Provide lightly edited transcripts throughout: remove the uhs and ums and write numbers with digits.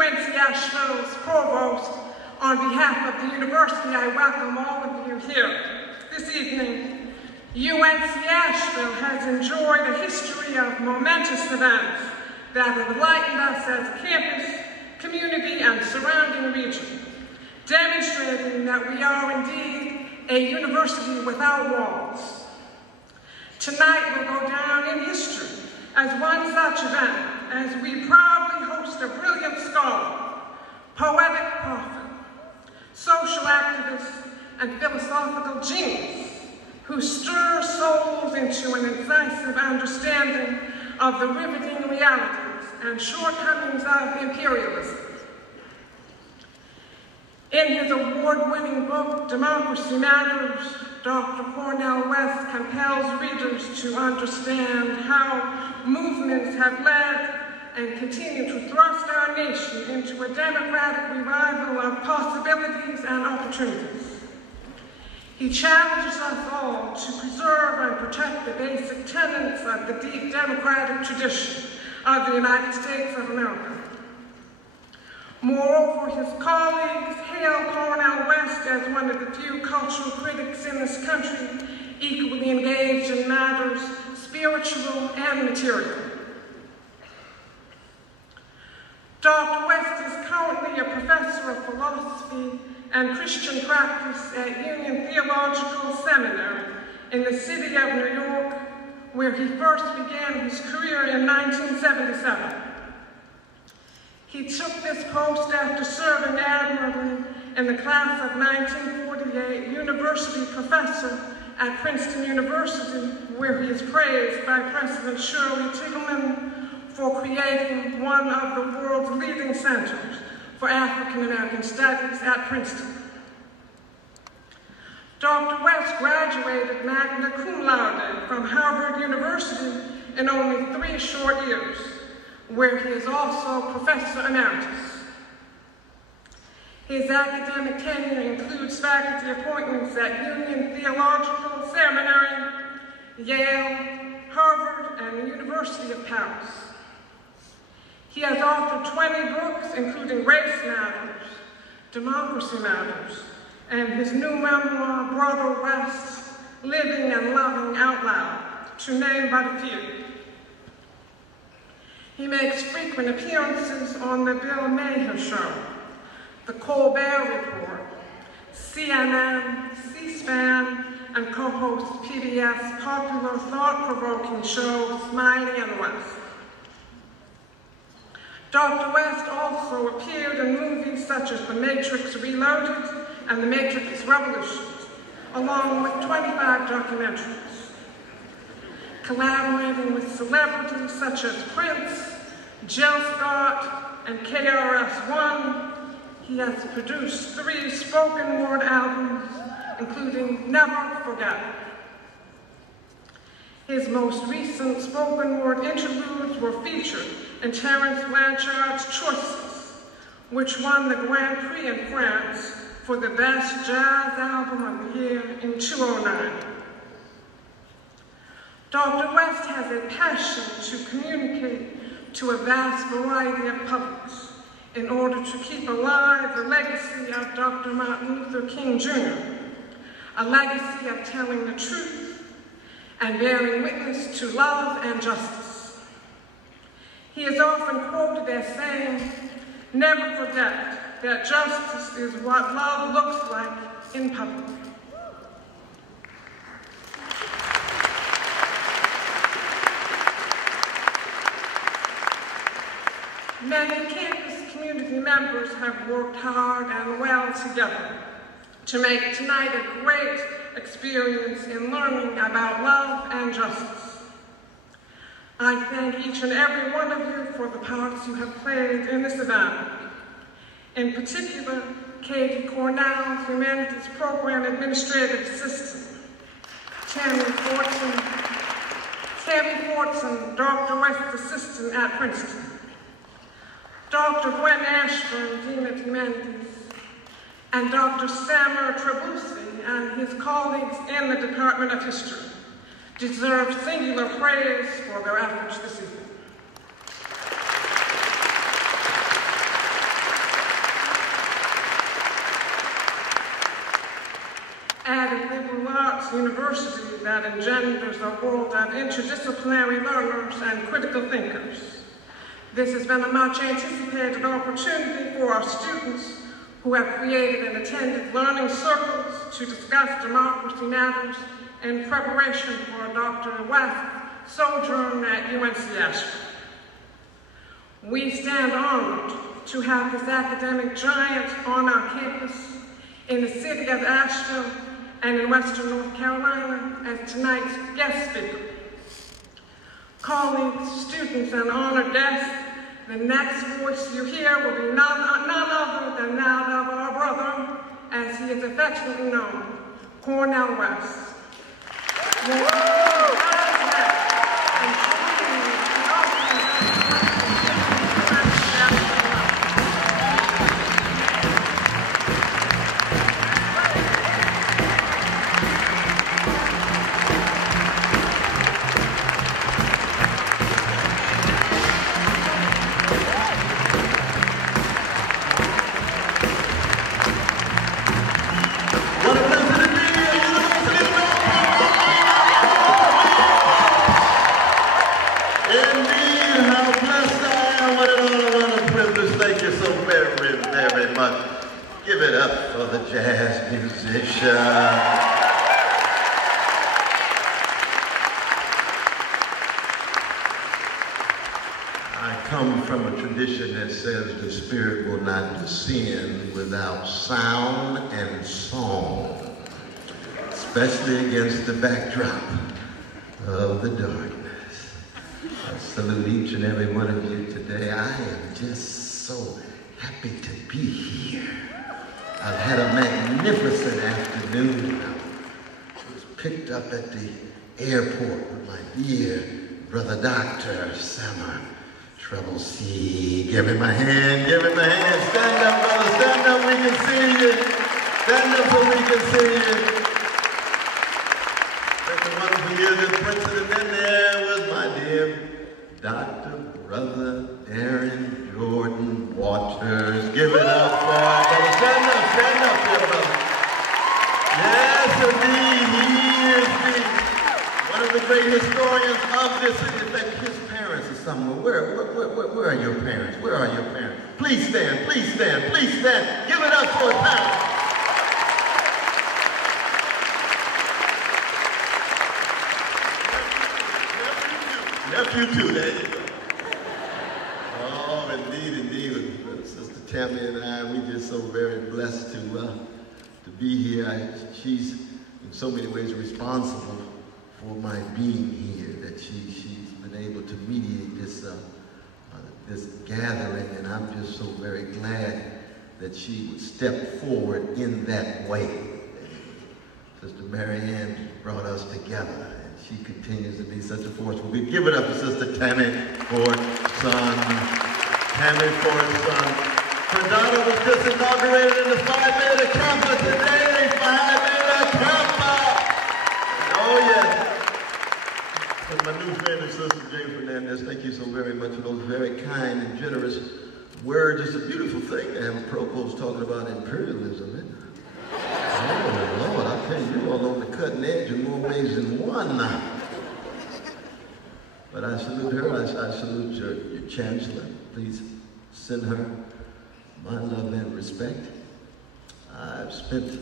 UNC Asheville's provost. On behalf of the university, I welcome all of you here this evening. UNC Asheville has enjoyed a history of momentous events that have enlightened us as a campus, community, and surrounding region, demonstrating that we are indeed a university without walls. Tonight will go down in history as one such event as we proudly host a brilliant scholar, poetic prophet, social activist, and philosophical genius who stirs souls into an incisive understanding of the riveting realities and shortcomings of imperialism. In his award-winning book, Democracy Matters, Dr. Cornel West compels readers to understand how movements have led and continue to thrust our nation into a democratic revival of possibilities and opportunities. He challenges us all to preserve and protect the basic tenets of the deep democratic tradition of the United States of America. Moreover, his colleagues hail Cornel West as one of the few cultural critics in this country equally engaged in matters spiritual and material. Dr. West is currently a professor of philosophy and Christian practice at Union Theological Seminary in the city of New York, where he first began his career in 1977. He took this post after serving admirably in the class of 1948 university professor at Princeton University, where he is praised by President Shirley Tilghman for creating one of the world's leading centers for African American studies at Princeton. Dr. West graduated magna cum laude from Harvard University in only 3 short years, where he is also Professor Emeritus. His academic tenure includes faculty appointments at Union Theological Seminary, Yale, Harvard, and the University of Paris. He has authored 20 books, including Race Matters, Democracy Matters, and his new memoir, Brother West, Living and Loving Out Loud, to name but a few. He makes frequent appearances on The Bill Maher Show, The Colbert Report, CNN, C-SPAN, and co-hosts PBS' popular thought-provoking show, Smiley and West. Dr. West also appeared in movies such as The Matrix Reloaded and The Matrix Revolutions, along with 25 documentaries. Collaborating with celebrities such as Prince, Jill Scott, and KRS-One, he has produced 3 spoken word albums, including Never Forget. His most recent spoken word interludes were featured in Terence Blanchard's Choices, which won the Grand Prix in France for the Best Jazz Album of the Year in 2009. Dr. West has a passion to communicate to a vast variety of publics in order to keep alive the legacy of Dr. Martin Luther King Jr., a legacy of telling the truth and bearing witness to love and justice. He is often quoted as saying, "Never forget that justice is what love looks like in public." Many campus community members have worked hard and well together to make tonight a great experience in learning about love and justice. I thank each and every one of you for the parts you have played in this event. In particular, Katie Cornell, Humanities Program Administrative Assistant, Tammy Fortson, Dr. West Assistant at Princeton, Dr. Gwen Ashburn, Dean of Humanities, and Dr. Samer Trabusi and his colleagues in the Department of History deserve singular praise for their efforts this evening. arts university that engenders a world of interdisciplinary learners and critical thinkers. This has been a much anticipated opportunity for our students who have created and attended learning circles to discuss democracy matters in preparation for Dr. West's sojourn at UNC Asheville. We stand honored to have this academic giant on our campus in the city of Asheville and in Western North Carolina as tonight's guest speaker. Colleagues, students, and honored guests, the next voice you hear will be none other than that of our brother, as he is affectionately known, Cornel West. Give it up for the jazz musician. I come from a tradition that says the Spirit will not descend without sound and song, especially against the backdrop of the darkness. I salute each and every one of you today. I am just so happy to be here. I've had a magnificent afternoon. I was picked up at the airport with my dear brother, Dr. Summer Troublesee. Give him a hand, give him a hand. Stand up, brother, stand up, we can see you. Stand up so we can see you. That's a wonderful year. This president in there was my dear Dr. Brother Darren Jordan Waters. Give it up for our brother. Stand up there, brother. Yes, indeed, he is one of the great historians of this city. In fact, his parents are somewhere. Where are your parents? Where are your parents? Please stand, please stand, please stand. Give it up for his parents. Nephew too, there you go. Oh, indeed, indeed. Sister Tammy and I, we just so very blessed to be here. She's in so many ways responsible for my being here, that she's been able to mediate this gathering, and I'm just so very glad that she would step forward in that way. Sister Mary Ann brought us together. She continues to be such a force. We give it up to Sister Tammy Ford son. Tammy Ford son. Her daughter was just inaugurated in the Phi Beta Kappa today. Phi Beta Kappa. Oh yes. And my new friend and Sister Jane Fernandez, thank you so very much for those very kind and generous words. It's a beautiful thing to have a provost talking about imperialism, isn't it? Oh, Lord, I tell you, all on the cutting edge in more ways than one now. But I salute her. I salute your chancellor. Please send her my love and respect. I've spent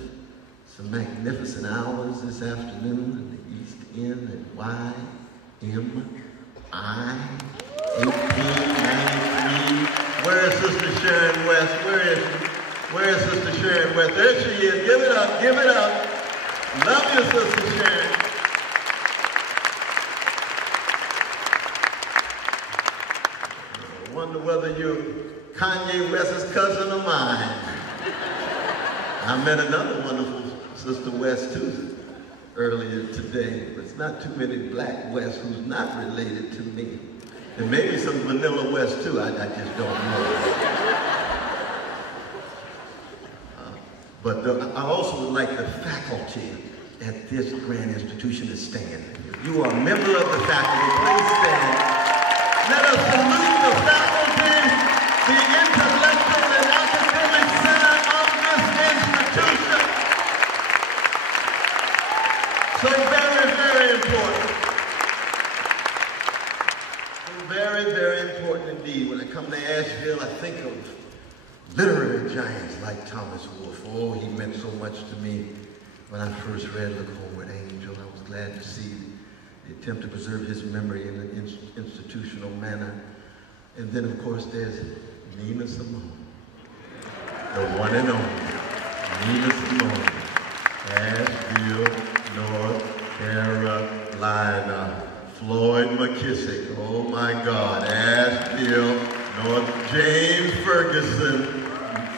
some magnificent hours this afternoon in the East End at YMI 1893. Where is Sister Sharon West? Where is she? Where is Sister Sharon West? There she is. Give it up. Give it up. Love you, Sister Sharon. I wonder whether you're Kanye West's cousin or mine. I met another wonderful Sister West, too, earlier today. But it's not too many black West who's not related to me. And maybe some vanilla West, too. I just don't know. But I also would like the faculty at this grand institution to stand. If you are a member of the faculty, please stand. Let us salute the faculty, the intellectual and academic center of this institution. very important indeed. When I come to Asheville, I think of literary giants like Thomas Wolfe. Oh, he meant so much to me when I first read Look Homeward, Angel. I was glad to see the attempt to preserve his memory in an institutional manner. And then, of course, there's Nina Simone, the one and only Nina Simone, Asheville, North Carolina. Floyd McKissick, oh my God, Asheville, North, James Ferguson,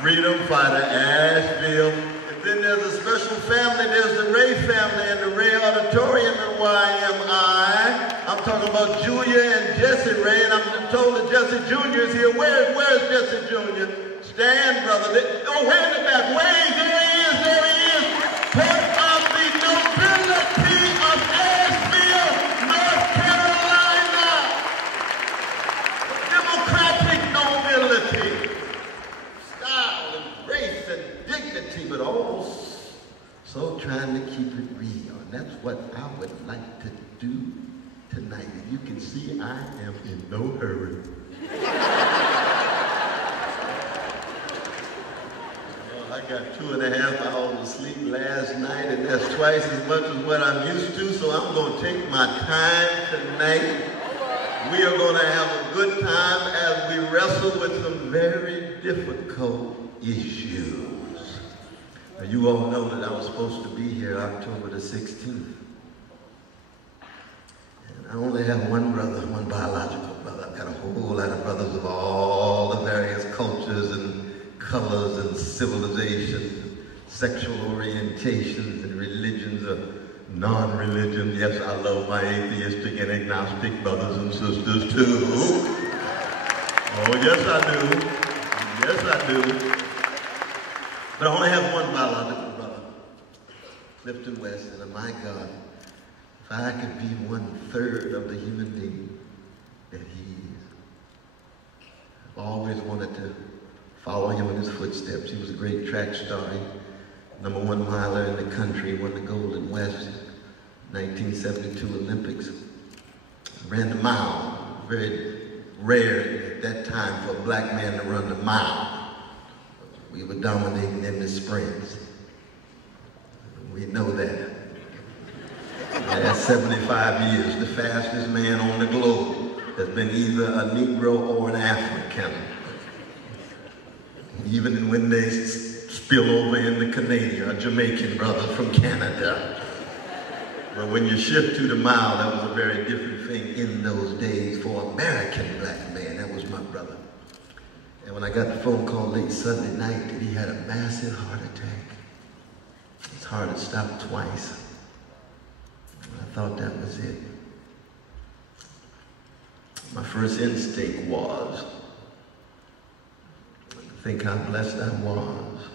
freedom fighter, Asheville. And then there's a special family, there's the Ray family and the Ray Auditorium in YMI. I'm talking about Julia and Jesse Ray, and I'm told that Jesse Jr. is here. Where's Jesse Jr.? Stand, brother. Oh, way in the back, way, there he is. Part of the nobility of Asheville, North Carolina. Democratic nobility. Style and grace and dignity, but also trying to keep it real. And that's what I would like to do tonight. As you can see, I am in no hurry. I got 2.5 hours of sleep last night, and that's twice as much as what I'm used to, so I'm going to take my time tonight. We are going to have a good time as we wrestle with some very difficult issues. Now, you all know that I was supposed to be here October the 16th. And I only have one brother, one biological brother. I've got a whole lot of brothers of all the various cultures and colors and civilizations, sexual orientations and religions or non-religion. Yes, I love my atheistic and agnostic brothers and sisters too. Oh, yes I do. Yes I do. But I only have one biological brother, Clifton West, and my God, if I could be 1/3 of the human being that he is. I've always wanted to follow him in his footsteps. He was a great track star, #1 miler in the country, won the Gold in West, 1972 Olympics. Ran the mile, very rare at that time for a black man to run the mile. We were dominating in the sprints. We know that. Last 75 years, the fastest man on the globe has been either a Negro or an African. Even when they spill over in the Canadian, a Jamaican brother from Canada. But when you shift to the mile, that was a very different thing in those days for American black man. That was my brother. And when I got the phone call late Sunday night that he had a massive heart attack, his heart had stopped twice. I thought that was it. My first instinct was, think how blessed I was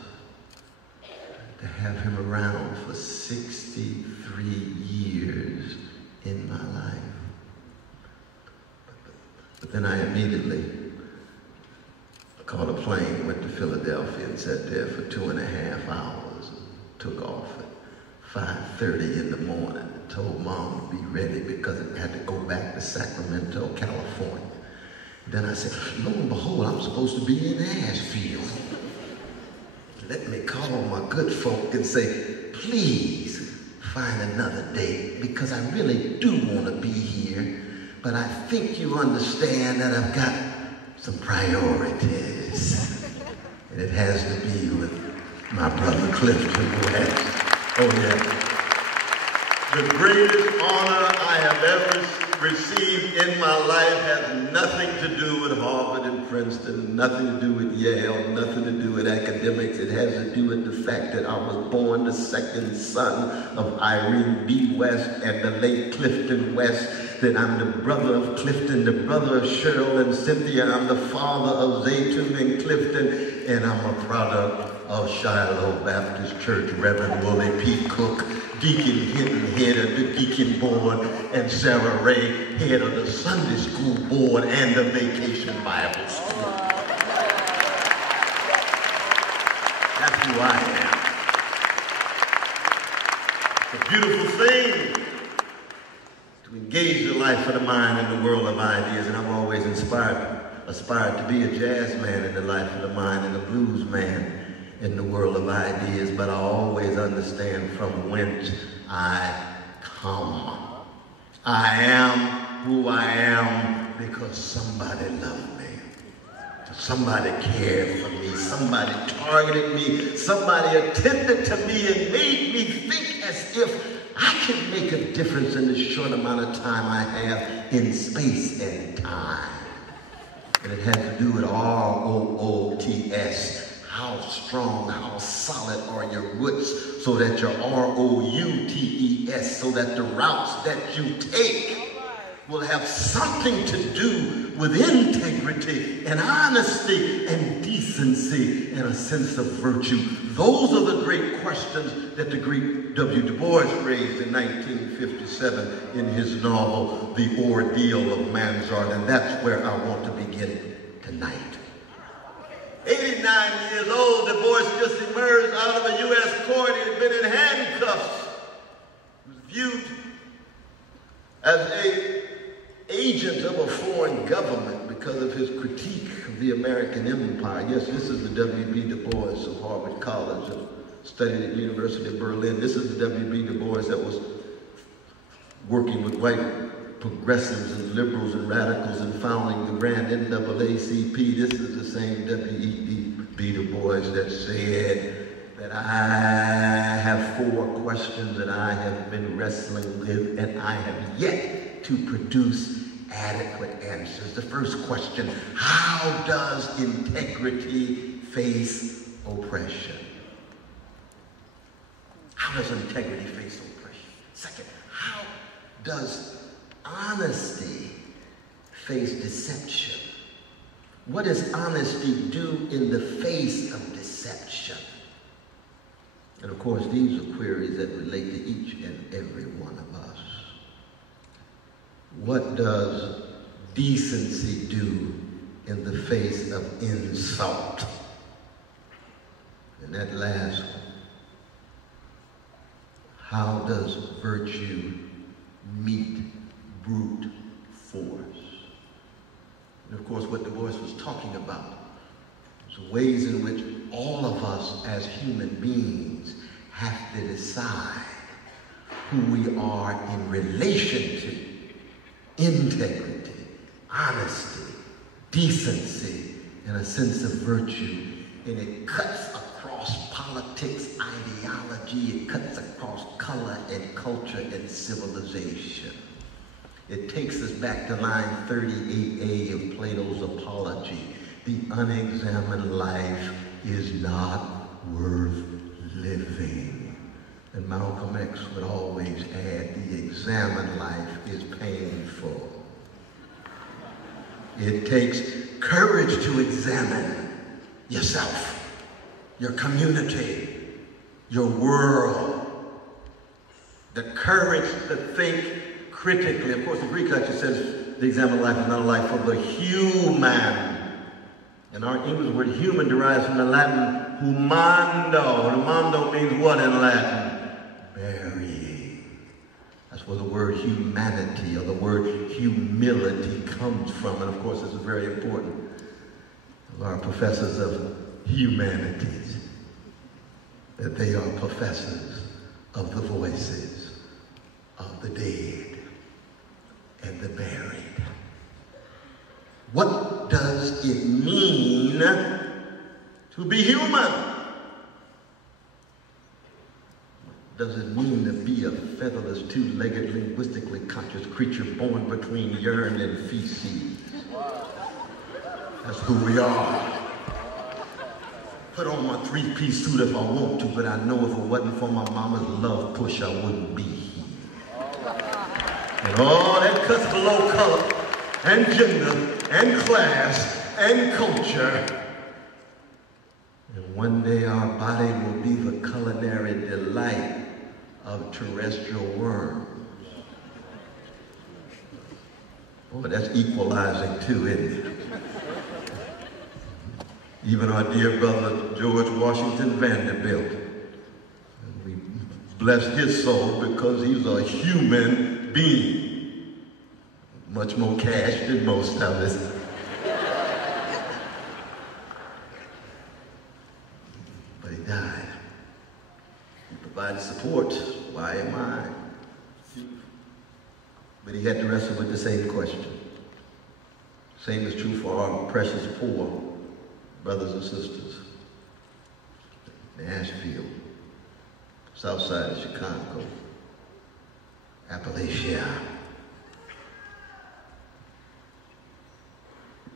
to have him around for 63 years in my life. But then I immediately caught a plane, went to Philadelphia and sat there for 2.5 hours and took off at 5:30 in the morning and told Mom to be ready because it had to go back to Sacramento, California. Then I said, lo and behold, I'm supposed to be in Asheville. Let me call my good folk and say, please find another date because I really do want to be here, but I think you understand that I've got some priorities. And it has to be with my brother Clifton West. Oh yeah. The greatest honor I have ever received in my life has nothing to do with Harvard and Princeton, nothing to do with Yale, nothing to do with academics. It has to do with the fact that I was born the second son of Irene B. West and the late Clifton West, that I'm the brother of Clifton, the brother of Cheryl and Cynthia. I'm the father of Zaytun and Clifton, and I'm a product of Shiloh Baptist Church, Reverend Willie P. Cook, Deacon Hinton, head of the deacon board, and Sarah Ray, head of the Sunday school board and the Vacation Bible School. That's who I am. It's a beautiful thing to engage the life of the mind in the world of ideas, and I've always aspired to be a jazz man in the life of the mind and a blues man in the world of ideas, but I always understand from whence I come. I am who I am because somebody loved me. Somebody cared for me. Somebody targeted me. Somebody attended to me and made me think as if I can make a difference in the short amount of time I have in space and time. And it has to do with ROOTS. How strong, how solid are your roots, so that your ROUTES, so that the routes that you take will have something to do with integrity and honesty and decency and a sense of virtue. Those are the great questions that the great W. Du Bois raised in 1957 in his novel, The Ordeal of Mansard, and that's where I want to begin tonight. 89 years old, Du Bois just emerged out of a U.S. court. He had been in handcuffs. He was viewed as an agent of a foreign government because of his critique of the American empire. Yes, this is the W.B. Du Bois of Harvard College, studied at the University of Berlin. This is the W.B. Du Bois that was working with white progressives and liberals and radicals and founding the grand NAACP. This is the same W.E.B. Du Bois that said that I have 4 questions that I have been wrestling with and I have yet to produce adequate answers. The first question, how does integrity face oppression? How does integrity face oppression? Second, how does honesty face deception? What does honesty do in the face of deception? And of course, these are queries that relate to each and every one of us. What does decency do in the face of insult? And that last one, how does virtue meet brute force? And of course, what Du Bois was talking about was ways in which all of us as human beings have to decide who we are in relation to integrity, honesty, decency, and a sense of virtue. And it cuts across politics, ideology, it cuts across color and culture and civilization. It takes us back to line 38a of Plato's Apology. The unexamined life is not worth living. And Malcolm X would always add, the examined life is painful. It takes courage to examine yourself, your community, your world. The courage to think critically. Of course, the Greek actually says the examined life is not a life for the human. And our English word human derives from the Latin humando. Humando means what in Latin? Burying. That's where the word humanity or the word humility comes from. And of course, this is very important. Our professors of humanities, that they are professors of the voices of the dead and the buried. What does it mean to be human? Does it mean to be a featherless, two-legged, linguistically conscious creature born between urine and feces? That's who we are. Put on my 3-piece suit if I want to, but I know if it wasn't for my mama's love push, I wouldn't be here. And all that cuts below color and gender and class and culture. And one day our body will be the culinary delight of terrestrial worms. Boy, that's equalizing too, isn't it? Even our dear brother George Washington Vanderbilt, we bless his soul because he's a human being. much more cash than most of us. But he died. He provided support. Why am I? But he had to wrestle with the same question. Same is true for our precious poor brothers and sisters in Asheville, south side of Chicago, Appalachia,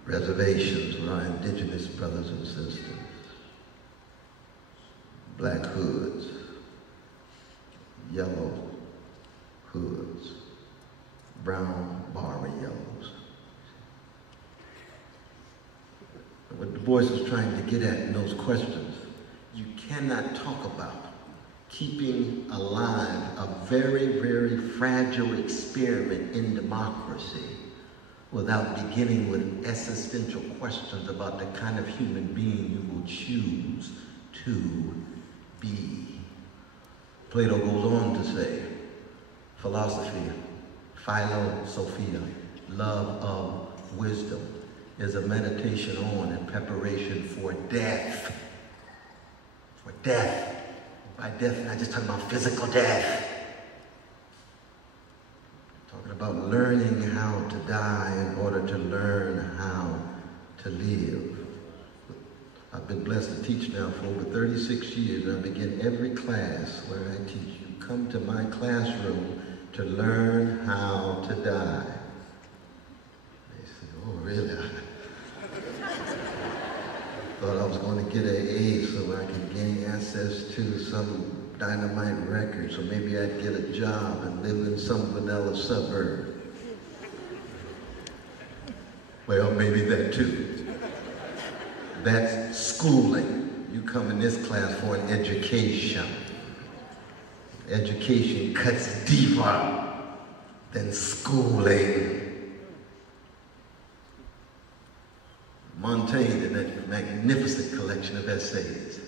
reservations for our indigenous brothers and sisters, black hoods, yellow hoods, brown barber yellows. What Du Bois is trying to get at in those questions, you cannot talk about keeping alive a very, very fragile experiment in democracy without beginning with existential questions about the kind of human being you will choose to be. Plato goes on to say, philosophy, philosophia, love of wisdom, is a meditation on and preparation for death. For death. By death, I'm not just talking about physical death. I'm talking about learning how to die in order to learn how to live. I've been blessed to teach now for over 36 years, and I begin every class where I teach. You come to my classroom to learn how to die. They say, oh, really? Thought I was going to get an A so I could gain access to some dynamite record, so maybe I'd get a job and live in some vanilla suburb. Well, maybe that too. That's schooling. You come in this class for an education. Education cuts deeper than schooling. Montaigne, in that magnificent collection of essays,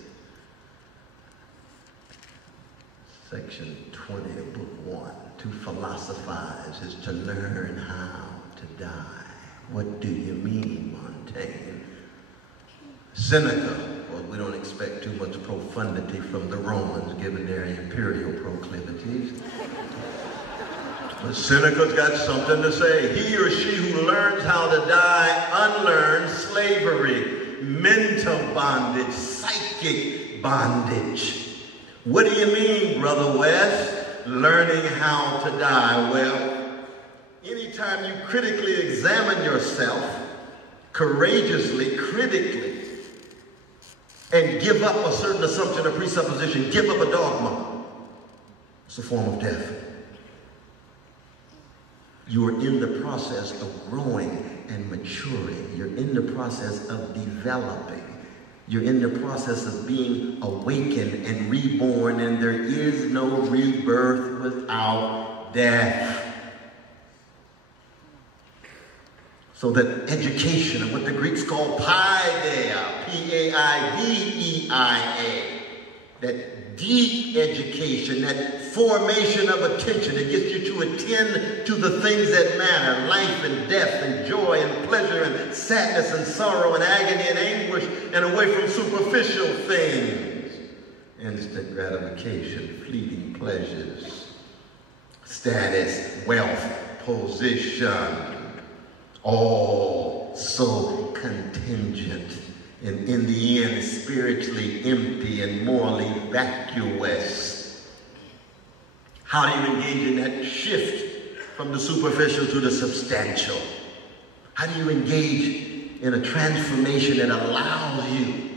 section 20 of book 1, to philosophize is to learn how to die. What do you mean, Montaigne? Seneca, well, we don't expect too much profundity from the Romans given their imperial proclivities. But Seneca's got something to say. He or she who learns how to die unlearns slavery, mental bondage, psychic bondage. What do you mean, Brother West, learning how to die? Well, anytime you critically examine yourself, courageously, critically, and give up a certain assumption or presupposition, give up a dogma, it's a form of death. You are in the process of growing and maturing. You're in the process of developing. You're in the process of being awakened and reborn, and there is no rebirth without death. So that education, and what the Greeks call paideia, P-A-I-D-E-I-A, that deep education, that formation of attention that gets you to attend to the things that matter, life and death and joy and pleasure and sadness and sorrow and agony and anguish, and away from superficial things. Instant gratification, fleeting pleasures, status, wealth, position, all so contingent, and in the end spiritually empty and morally vacuous. How do you engage in that shift from the superficial to the substantial? How do you engage in a transformation that allows you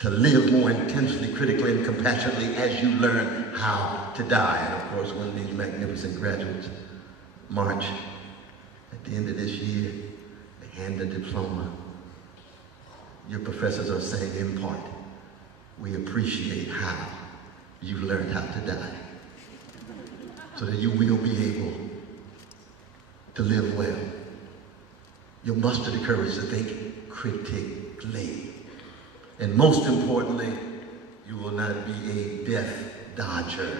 to live more intensely, critically, and compassionately as you learn how to die? And of course, when these magnificent graduates march at the end of this year, they hand the diploma. Your professors are saying, in part, we appreciate how you learned how to die, so that you will be able to live well. You'll muster the courage to think critically. And most importantly, you will not be a death dodger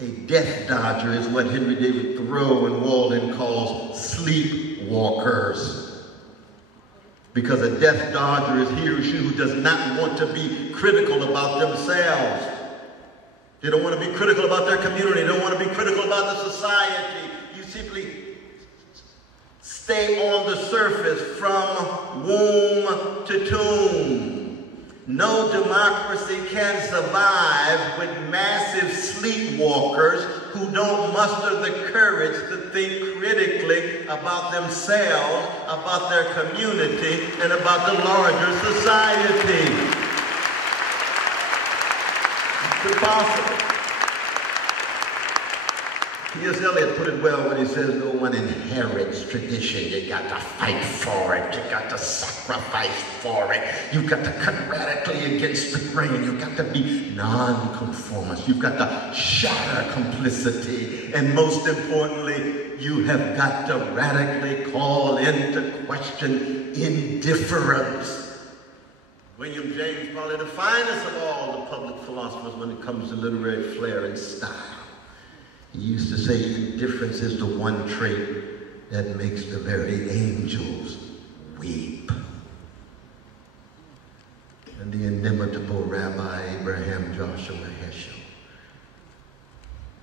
A death dodger is what Henry David Thoreau and Walden calls sleepwalkers. Because a death dodger is he or she who does not want to be critical about themselves. They don't want to be critical about their community. They don't want to be critical about the society. You simply stay on the surface from womb to tomb. No democracy can survive with massive sleepwalkers who don't muster the courage to think critically about themselves, about their community, and about the larger society. It's impossible. T.S. Eliot put it well when he says no one inherits tradition. You got to fight for it. You got to sacrifice for it. You've got to cut radically against the grain. You've got to be nonconformist. You've got to shatter complicity. And most importantly, you have got to radically call into question indifference. William James, probably the finest of all the public philosophers when it comes to literary flair and style. He used to say indifference is the one trait that makes the very angels weep. And the inimitable Rabbi Abraham Joshua Heschel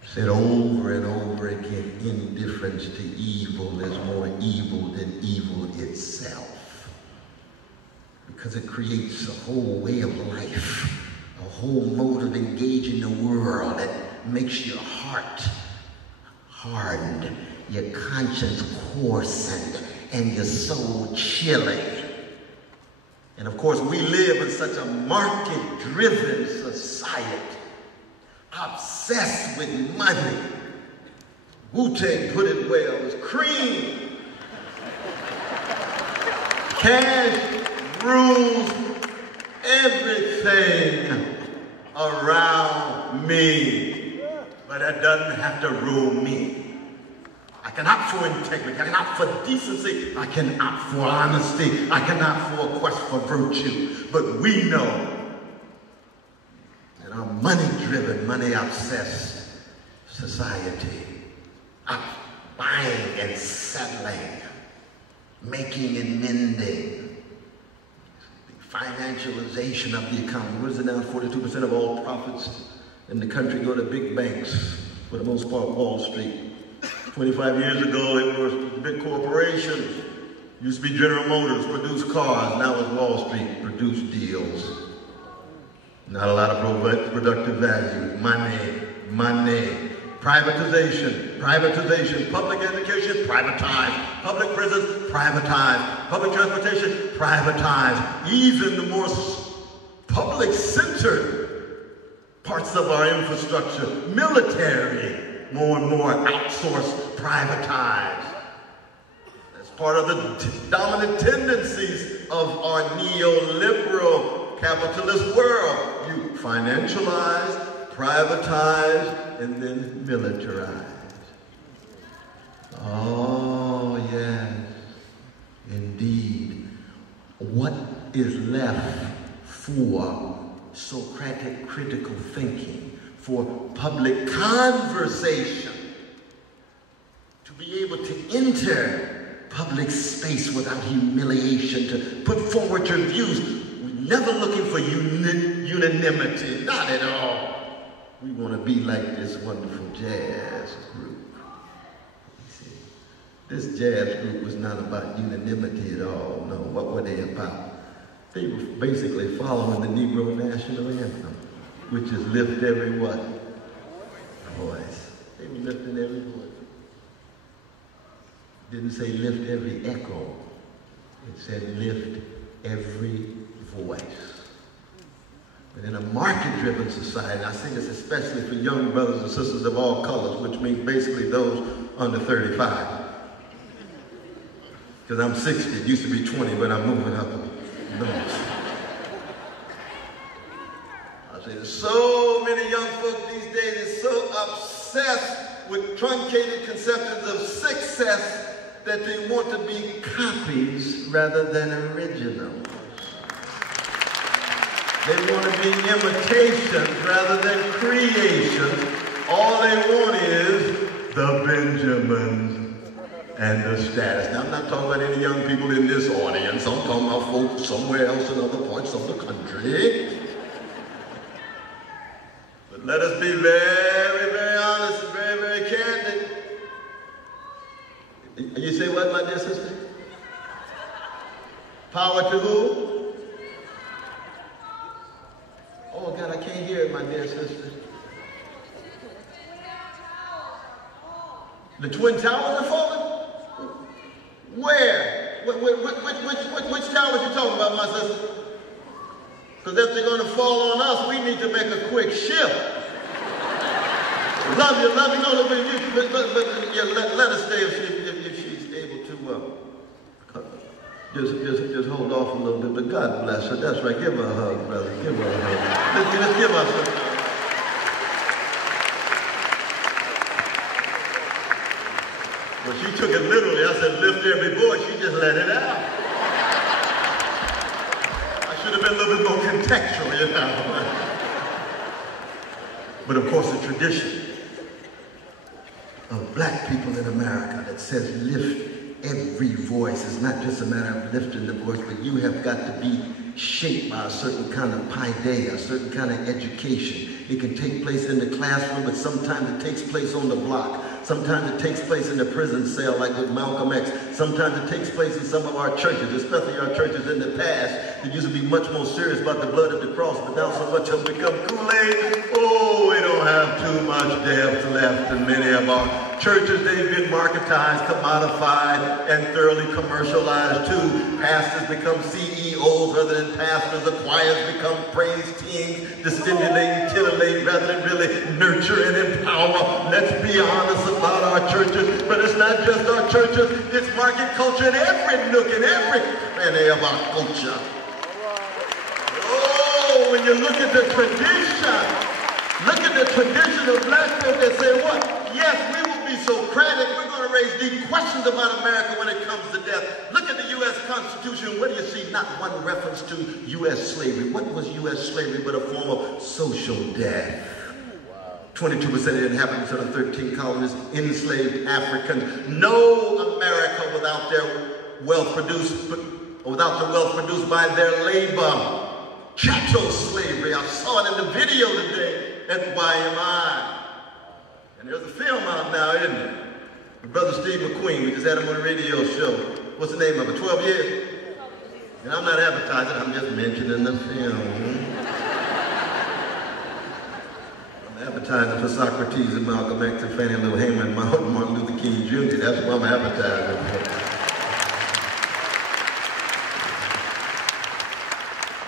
said over and over again, indifference to evil is more evil than evil itself. Because it creates a whole way of life, a whole mode of engaging the world that makes your heart hardened, your conscience coarsened, and your soul chilly. And of course, we live in such a market-driven society, obsessed with money. Wu-Tang put it well, it's cream. Cash rules everything around me. But that doesn't have to rule me. I can opt for integrity. I can opt for decency. I can opt for honesty. I can opt for a quest for virtue. But we know that our money-driven, money-obsessed society, buying and settling, making and mending, the financialization of the economy. What is it now? 42% of all profits in the country go to big banks, for the most part Wall Street. 25 years ago, it was big corporations. Used to be General Motors, produce cars. Now it's Wall Street, produce deals. Not a lot of productive value. Money. Privatization. Public education, privatized. Public prisons, privatized. Public transportation, privatized. Even the more public-centered parts of our infrastructure, military, more and more outsourced, privatized. That's part of the dominant tendencies of our neoliberal capitalist world. You financialize, privatize, and then militarize. Oh, yes, indeed. What is left for Socratic critical thinking, for public conversation, to be able to enter public space without humiliation, to put forward your views? We're never looking for unanimity, not at all. We want to be like this wonderful jazz group. You see, this jazz group was not about unanimity at all. No, what were they about? They were basically following the Negro National Anthem, which is lift every what? Voice. They were lifting every voice. Didn't say lift every echo. It said lift every voice. But in a market-driven society, I say this especially for young brothers and sisters of all colors, which means basically those under 35. Because I'm 60, it used to be 20, but I'm moving up north. I say there's so many young folks these days are so obsessed with truncated conceptions of success that they want to be copies rather than originals. They want to be imitations rather than creations. All they want is the Benjamins and the status. Now, I'm not talking about any young people in this audience. I'm talking about folks somewhere else in other parts of the country. But let us be very, very honest and very, very candid. You say what, my dear sister? Power to who? Oh, God, I can't hear it, my dear sister. The Twin Towers are falling? Where? Which towers you talking about, my sister? Because if they're going to fall on us, we need to make a quick shift. Love you. No, but yeah, let us stay if she's able to just hold off a little bit. But God bless her. That's right. Give her a hug, brother. Give her a hug. Let's give her some. Well, she took it literally. I said, lift every voice. She just let it out. I should have been a little bit more contextual, you know. But of course, the tradition of black people in America that says lift every voice is not just a matter of lifting the voice, but you have got to be shaped by a certain kind of paideia, a certain kind of education. It can take place in the classroom, but sometimes it takes place on the block. Sometimes it takes place in the prison cell, like with Malcolm X. Sometimes it takes place in some of our churches, especially our churches in the past that used to be much more serious about the blood of the cross, but now so much have become Kool-Aid. Oh, we don't have too much depth left in many of our churches. They've been marketized, commodified, and thoroughly commercialized too. Pastors become CEOs rather than pastors. The choirs become praise teams to stimulate and titillate rather than really nurture and empower. Let's be honest about our churches, but it's not just our churches. It's market culture in every nook and every cranny of our culture. Oh, when you look at the tradition of black folk that say what? Yes, we will be Socratic. We're going to raise deep questions about America when it comes to death. Look at the U.S. Constitution. What do you see? Not one reference to U.S. slavery. What was U.S. slavery but a form of social death? 22% of the inhabitants of the 13 colonies enslaved Africans. No America without their wealth produced by their labor. Chattel slavery. I saw it in the video today at YMI. And there's a film out now, isn't it? With Brother Steve McQueen. We just had him on a radio show. What's the name of it? 12 Years? And I'm not advertising, I'm just mentioning the film. I'm advertising for Socrates and Malcolm X and Fannie Lou Hamer and Martin Luther King Jr. That's what I'm advertising for.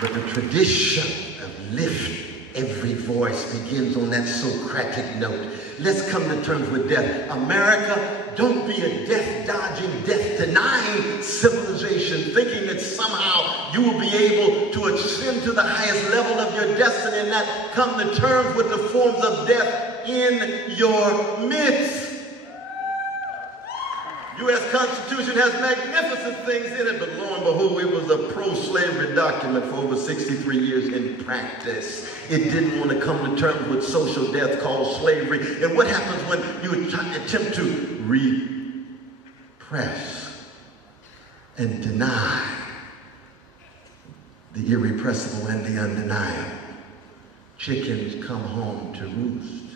But the tradition of lift every voice begins on that Socratic note. Let's come to terms with death. America, don't be a death-dodging, death-denying civilization, thinking that somehow you will be able to ascend to the highest level of your destiny and not come to terms with the forms of death in your midst. U.S. Constitution has magnificent things in it, but lo and behold, it was a pro-slavery document for over 63 years in practice. It didn't want to come to terms with social death called slavery. And what happens when you attempt to repress and deny the irrepressible and the undeniable? Chickens come home to roost.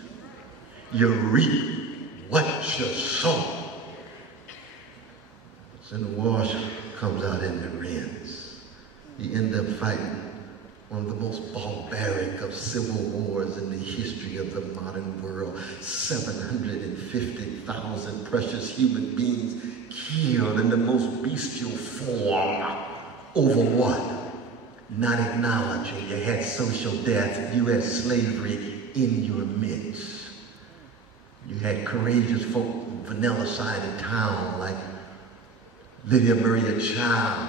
You reap what you sow. In the wash comes out in the rinse. You end up fighting one of the most barbaric of civil wars in the history of the modern world. 750,000 precious human beings killed in the most bestial form. Over what? Not acknowledging you had social death, you had slavery in your midst. You had courageous folk from vanilla side of town like Lydia Maria Child,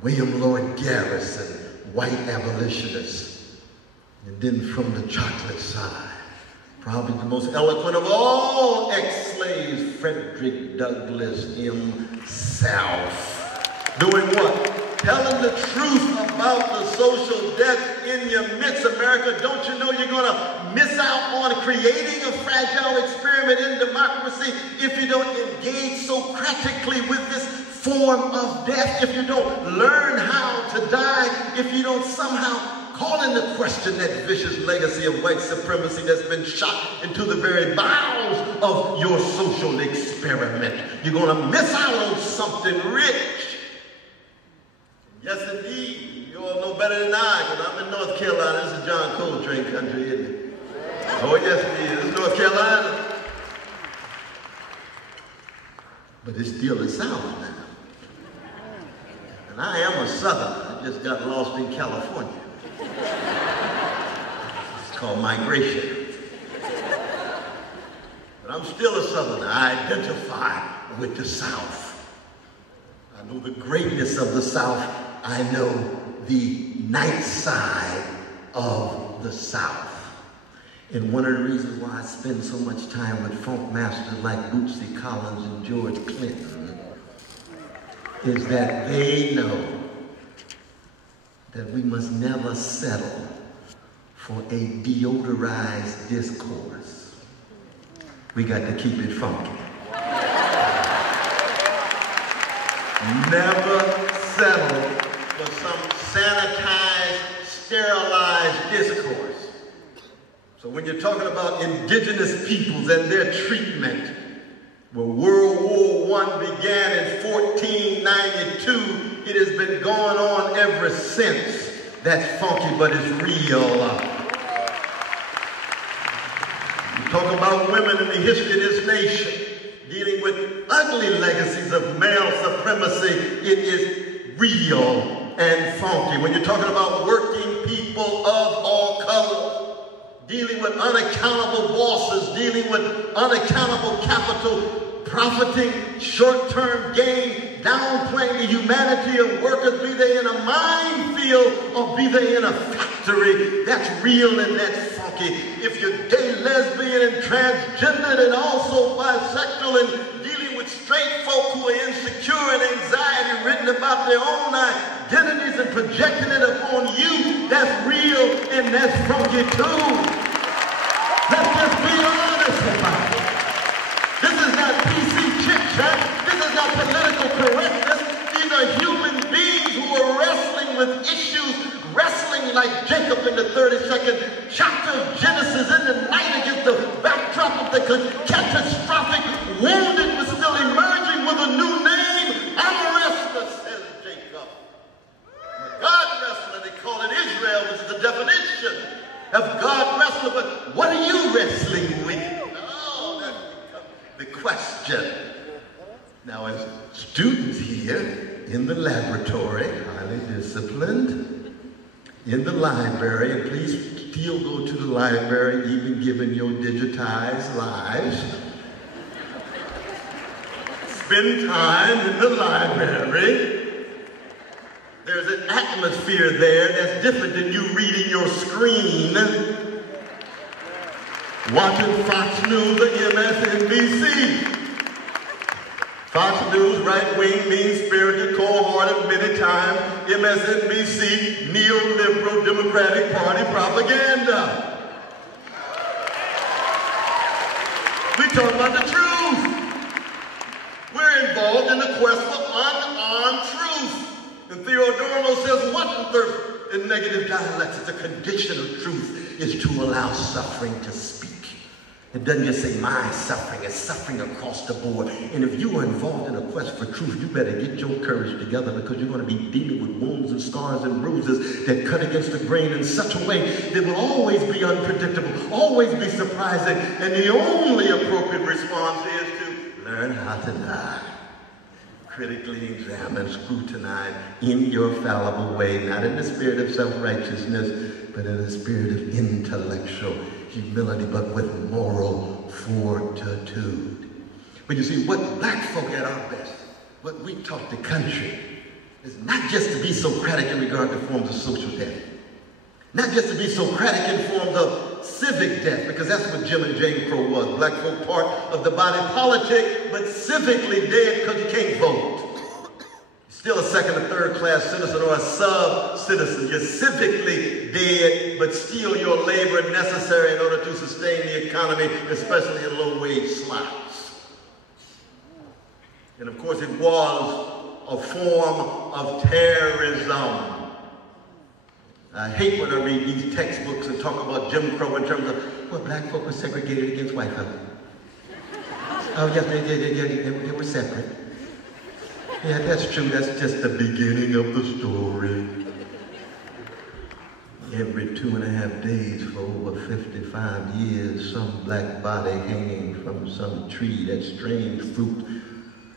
William Lloyd Garrison, white abolitionists. And then from the chocolate side, probably the most eloquent of all ex-slaves, Frederick Douglass himself. Doing what? telling the truth about the social death in your midst, America. Don't you know you're going to miss out on creating a fragile experiment in democracy if you don't engage Socratically with this form of death, if you don't learn how to die, if you don't somehow call into question that vicious legacy of white supremacy that's been shot into the very bowels of your social experiment. You're going to miss out on something rich. Yes, indeed. You all know better than I, because I'm in North Carolina. This is John Coltrane country, isn't it? Oh, yes, it is. This is North Carolina. But it's still the South now. And I am a Southerner. I just got lost in California. It's called migration. But I'm still a Southerner. I identify with the South. I know the greatness of the South. I know the nice side of the South. And one of the reasons why I spend so much time with funk masters like Bootsy Collins and George Clinton is that they know that we must never settle for a deodorized discourse. We got to keep it funky. Never settle for some sanitized, sterilized discourse. So when you're talking about indigenous peoples and their treatment, where World War I began in 1492, it has been going on ever since. That's funky, but it's real. You talk about women in the history of this nation, dealing with ugly legacies of male supremacy, it is real and funky. When you're talking about working people of all colors, dealing with unaccountable bosses, dealing with unaccountable capital, profiting short-term gain, downplaying the humanity of workers, be they in a minefield or be they in a factory, that's real and that's funky. If you're gay, lesbian, and transgender, and also bisexual, and dealing with straight folk who are insecure and anxiety-ridden about their own identities and projecting it upon you, that's real and that's funky too. Let's just be honest about it. This is not PC chit-chat. This is not political correctness. These are human beings who are wrestling with issues, wrestling like Jacob in the 32nd chapter of Genesis in the night against the backdrop of the catastrophic, wounded but still emerging with a new name. I'm a wrestler, says Jacob. God wrestler, they call it Israel, which is the definition of God wrestler. But what are you wrestling with? The question. Now, as students here in the laboratory, highly disciplined, in the library, and please still go to the library even given your digitized lives. Spend time in the library. There's an atmosphere there that's different than you reading your screen, watching Fox News or MSNBC. Fox News, right-wing, mean-spirited, cold-hearted, many times, MSNBC, neoliberal Democratic Party propaganda. We talk about the truth. We're involved in the quest for unarmed truth. And Theodorno says, what in negative dialectics, the condition of truth is to allow suffering to speak. It doesn't just say my suffering, it's suffering across the board. And if you are involved in a quest for truth, you better get your courage together, because you're going to be dealing with wounds and scars and bruises that cut against the grain in such a way that will always be unpredictable, always be surprising. And the only appropriate response is to learn how to die. Critically examine, scrutinize in your fallible way, not in the spirit of self-righteousness, but in the spirit of intellectual humility, but with moral fortitude. But you see, what black folk at our best, what we taught the country, is not just to be Socratic in regard to forms of social death, not just to be Socratic in forms of civic death, because that's what Jim and Jane Crow was. Black folk part of the body politic, but civically dead because you can't vote. You still a second or third class citizen or a sub-citizen. You're civically dead, but still your labor necessary in order to sustain the economy, especially in low-wage slots. And of course, it was a form of terrorism. I hate when I read these textbooks and talk about Jim Crow in terms of, well, black folk were segregated against white folk. Oh, yes, they were separate. Yeah, that's true. That's just the beginning of the story. Every 2.5 days for over 55 years, some black body hanging from some tree, that strange fruit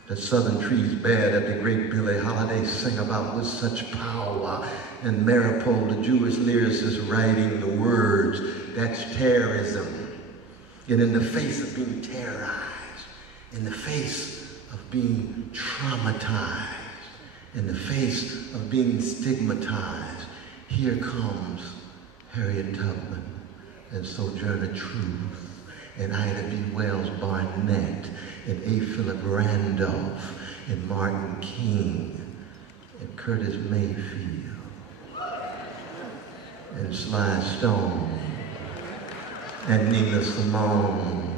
that southern trees bear that the great Billie Holiday sang about with such power. And Maripol, the Jewish lyricist, writing the words, that's terrorism. And in the face of being terrorized, in the face of being traumatized, in the face of being stigmatized, here comes Harriet Tubman and Sojourner Truth and Ida B. Wells Barnett and A. Philip Randolph and Martin King and Curtis Mayfield and Sly Stone and Nina Simone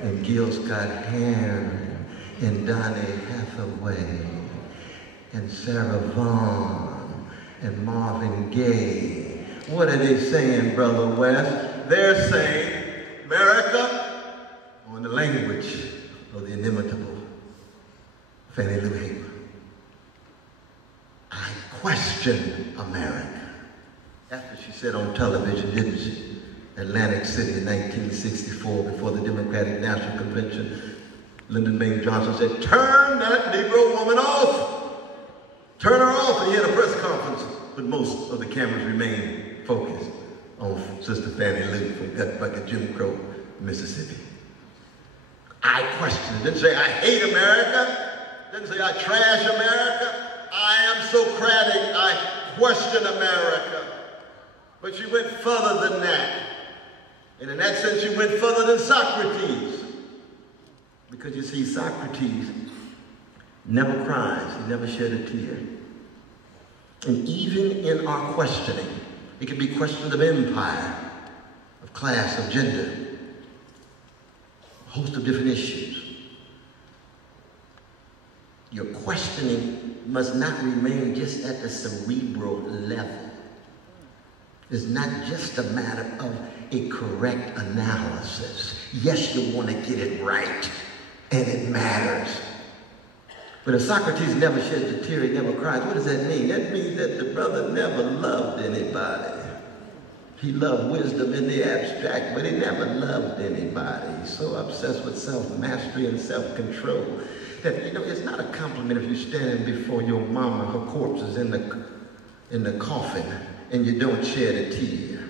and Gil Scott-Heron and Donny Hathaway and Sarah Vaughan and Marvin Gaye. What are they saying, Brother West? They're saying, America, or in the language of the inimitable Fannie Lou Hamer, I question America. After she said on television, didn't she? Atlantic City in 1964, before the Democratic National Convention, Lyndon Baines Johnson said, turn that Negro woman off. Turn her off. And he had a press conference, but most of the cameras remained focused on Sister Fannie Lou from Gut Bucket, Jim Crow, Mississippi. I question it. Didn't say I hate America. Didn't say I trash America. I am Socratic. I question America. But she went further than that. And in that sense, she went further than Socrates. Because you see, Socrates never cries. He never shed a tear. And even in our questioning, it can be questions of empire, of class, of gender, a host of different issues. Your questioning must not remain just at the cerebral level. It's not just a matter of a correct analysis. Yes, you want to get it right, and it matters. But if Socrates never sheds a tear, he never cries, what does that mean? That means that the brother never loved anybody. He loved wisdom in the abstract, but he never loved anybody. He's so obsessed with self-mastery and self-control that, you know, it's not a compliment if you're standing before your mama, her corpse is in the coffin, and you don't shed a tear.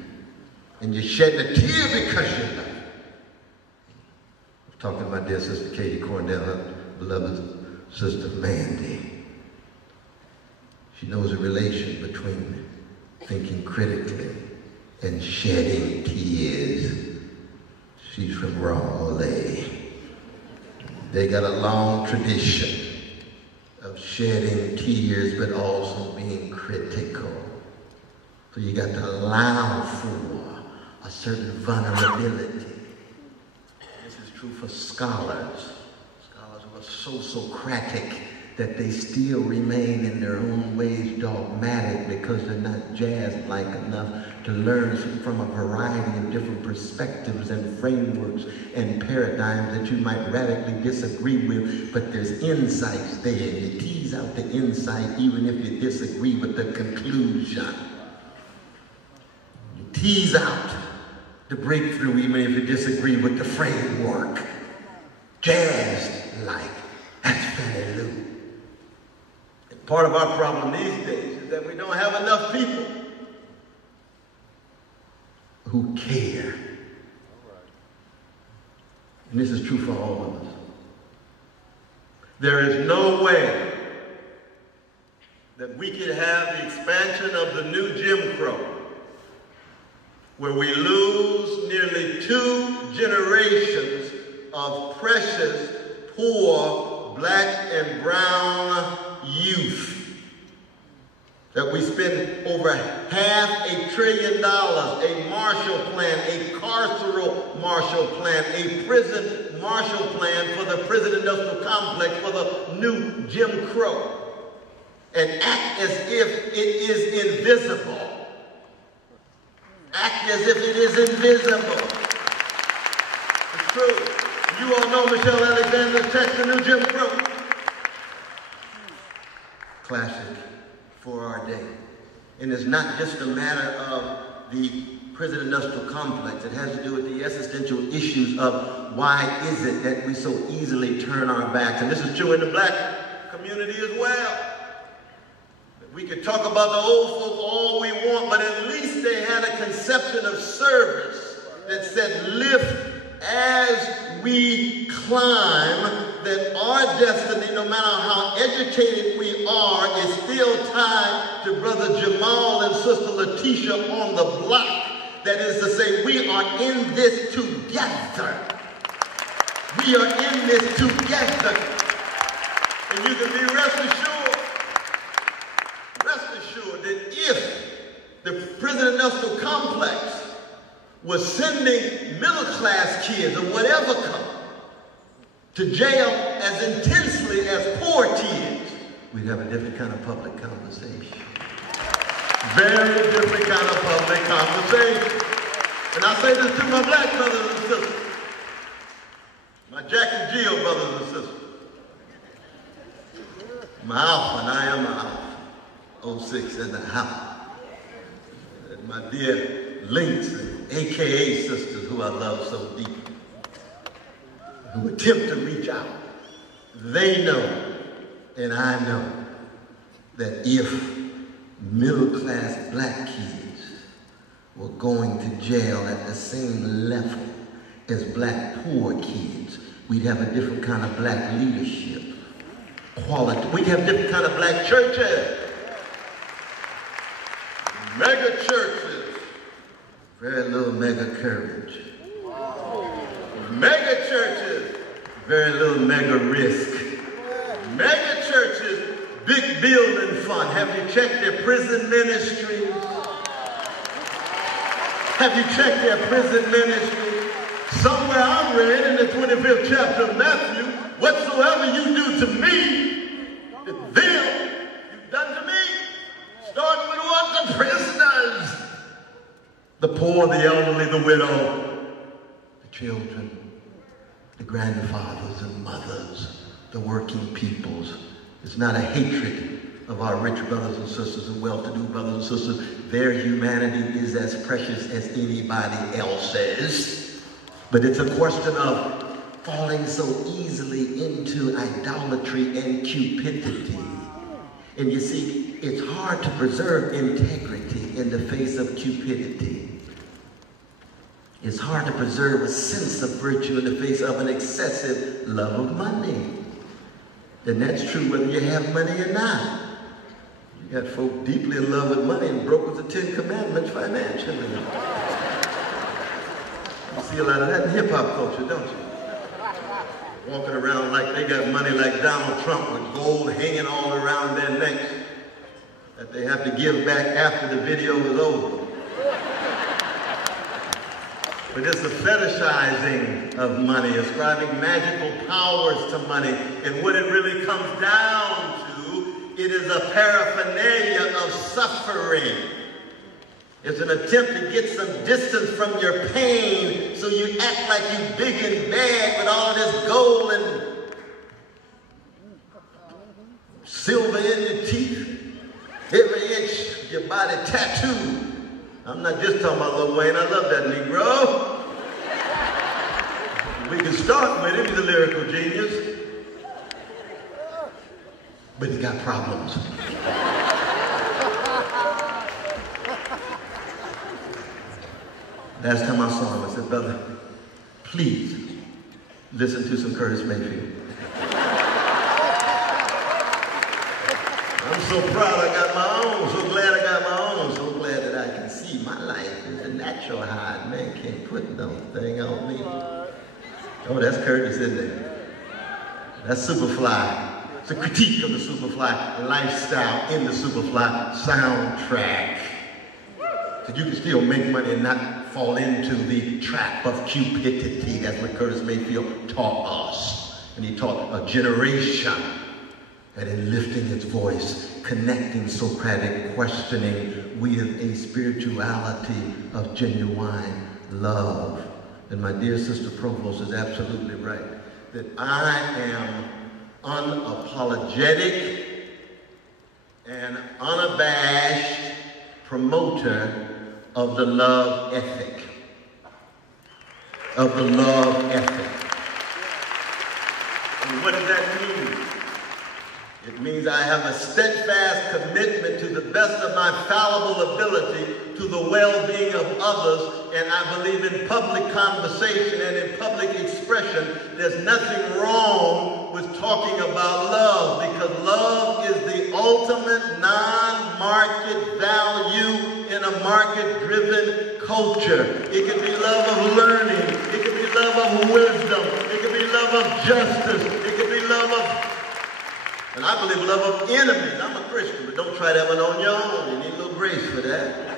And you shed a tear because you love her. I'm talking to my dear sister Katie Cornell, her beloved sister Mandy. She knows a relation between thinking critically and shedding tears. She's from Raleigh. They got a long tradition of shedding tears, but also being critical. So you got to allow for a certain vulnerability. This is true for scholars. Scholars who are so Socratic that they still remain in their own ways dogmatic because they're not jazzed-like enough to learn from a variety of different perspectives and frameworks and paradigms that you might radically disagree with, but there's insights there. You tease out the insight even if you disagree with the conclusion. You tease out the breakthrough even if you disagree with the framework. Jazzed-like. That's Fannie Lou. Part of our problem these days is that we don't have enough people who care. And this is true for all of us. There is no way that we could have the expansion of the new Jim Crow where we lose nearly 2 generations of precious, poor, black and brown youth that we spend over $500 billion, a Marshall Plan, a carceral Marshall Plan, a prison Marshall Plan for the prison industrial complex, for the new Jim Crow, and act as if it is invisible. Act as if it is invisible. It's true. You all know Michelle Alexander's text, The New Jim Crow. Classic for our day. And it's not just a matter of the prison industrial complex. It has to do with the existential issues of why is it that we so easily turn our backs. And this is true in the black community as well. We could talk about the old folk all we want, but at least they had a conception of service that said, lift as we climb, that our destiny, no matter how educated we are, is still tied to Brother Jamal and Sister Letitia on the block. That is to say, we are in this together. We are in this together. And you can be rest assured that if the prison industrial complex was sending middle-class kids or whatever come to jail as intensely as poor kids, we'd have a different kind of public conversation. Very different kind of public conversation. And I say this to my black brothers and sisters, my Jack and Jill brothers and sisters, my Alpha, and I am my Alpha, 06 in the house. And my dear Links and AKA sisters who I love so deeply, who attempt to reach out. They know, and I know, that if middle-class black kids were going to jail at the same level as black poor kids, we'd have a different kind of black leadership, quality. We'd have different kind of black churches, mega churches, very little mega courage. Mega churches, very little mega risk. Mega churches, big building fund. Have you checked their prison ministry? Have you checked their prison ministry? Somewhere I read in the 25th chapter of Matthew, whatsoever you do to me, them you've done to me. Starting with what? The prisoners. The poor, the elderly, the widow, the children, the grandfathers and mothers, the working peoples. It's not a hatred of our rich brothers and sisters and well-to-do brothers and sisters. Their humanity is as precious as anybody else's. But it's a question of falling so easily into idolatry and cupidity. And you see, it's hard to preserve integrity in the face of cupidity. It's hard to preserve a sense of virtue in the face of an excessive love of money. And that's true whether you have money or not. You got folk deeply in love with money and broke with the 10 Commandments financially. You see a lot of that in hip-hop culture, don't you? Walking around like they got money like Donald Trump with gold hanging all around their necks that they have to give back after the video is over. But it's a fetishizing of money, ascribing magical powers to money. And what it really comes down to, it is a paraphernalia of suffering. It's an attempt to get some distance from your pain so you act like you big and bad with all of this gold and silver in your teeth, every inch of your body tattooed. I'm not just talking about Lil Wayne. I love that Negro. We can start with him. He's a lyrical genius. But he's got problems. Last time I saw him, I said, brother, please listen to some Curtis Mayfield. I'm so proud I got my own, so glad I got my own, so glad that I can see my life is a natural high. Man can't put no thing on me. Oh, that's Curtis, isn't it? That's Superfly. It's a critique of the Superfly lifestyle in the Superfly soundtrack. So you can still make money and not fall into the trap of cupidity. That's what Curtis Mayfield taught us. And he taught a generation that in lifting its voice, connecting Socratic questioning with a spirituality of genuine love. And my dear Sister Provost is absolutely right, that I am unapologetic and unabashed promoter of the love ethic. Of the love ethic. And what does that mean? It means I have a steadfast commitment to the best of my fallible ability to the well-being of others, and I believe in public conversation and in public expression. There's nothing wrong with talking about love, because love is the ultimate non-market value in a market-driven culture. It can be love of learning. It can be love of wisdom. It can be love of justice. It can be love of... And I believe love of enemies. I'm a Christian, but don't try that one on your own. You need a little grace for that.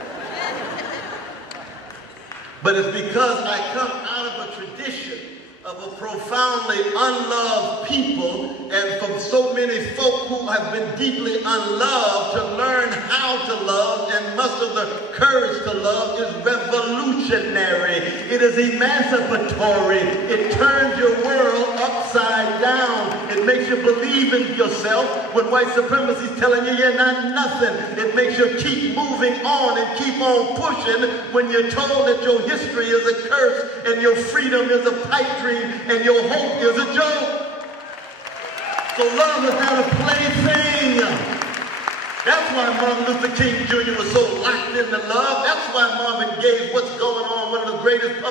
But it's because I come out of a tradition of a profoundly unloved people, and from so many folk who have been deeply unloved, to learn how to love and muster the courage to love is revolutionary. It is emancipatory. It turns your world upside down. It makes you believe in yourself when white supremacy is telling you you're not nothing. It makes you keep moving on and keep on pushing when you're told that your history is a curse and your freedom is a pipe dream and your hope is a joke. So love is not a plaything. That's why Martin Luther King Jr. was so locked into love. That's why Marvin Gaye's What's Going On, one of the greatest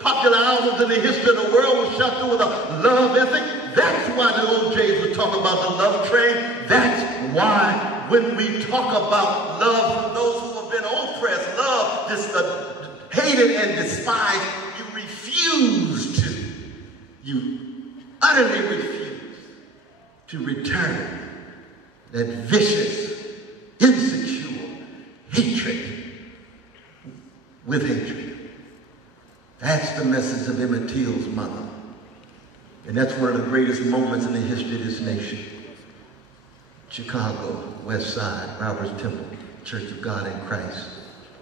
popular albums in the history of the world, was shot through with a love ethic. That's why the OJs were talking about the love train. That's why when we talk about love for those who have been oppressed, love, hated and despised, you utterly refuse to return that vicious, insecure hatred with hatred. That's the message of Emmett Till's mother. And that's one of the greatest moments in the history of this nation. Chicago, West Side, Roberts Temple, Church of God in Christ.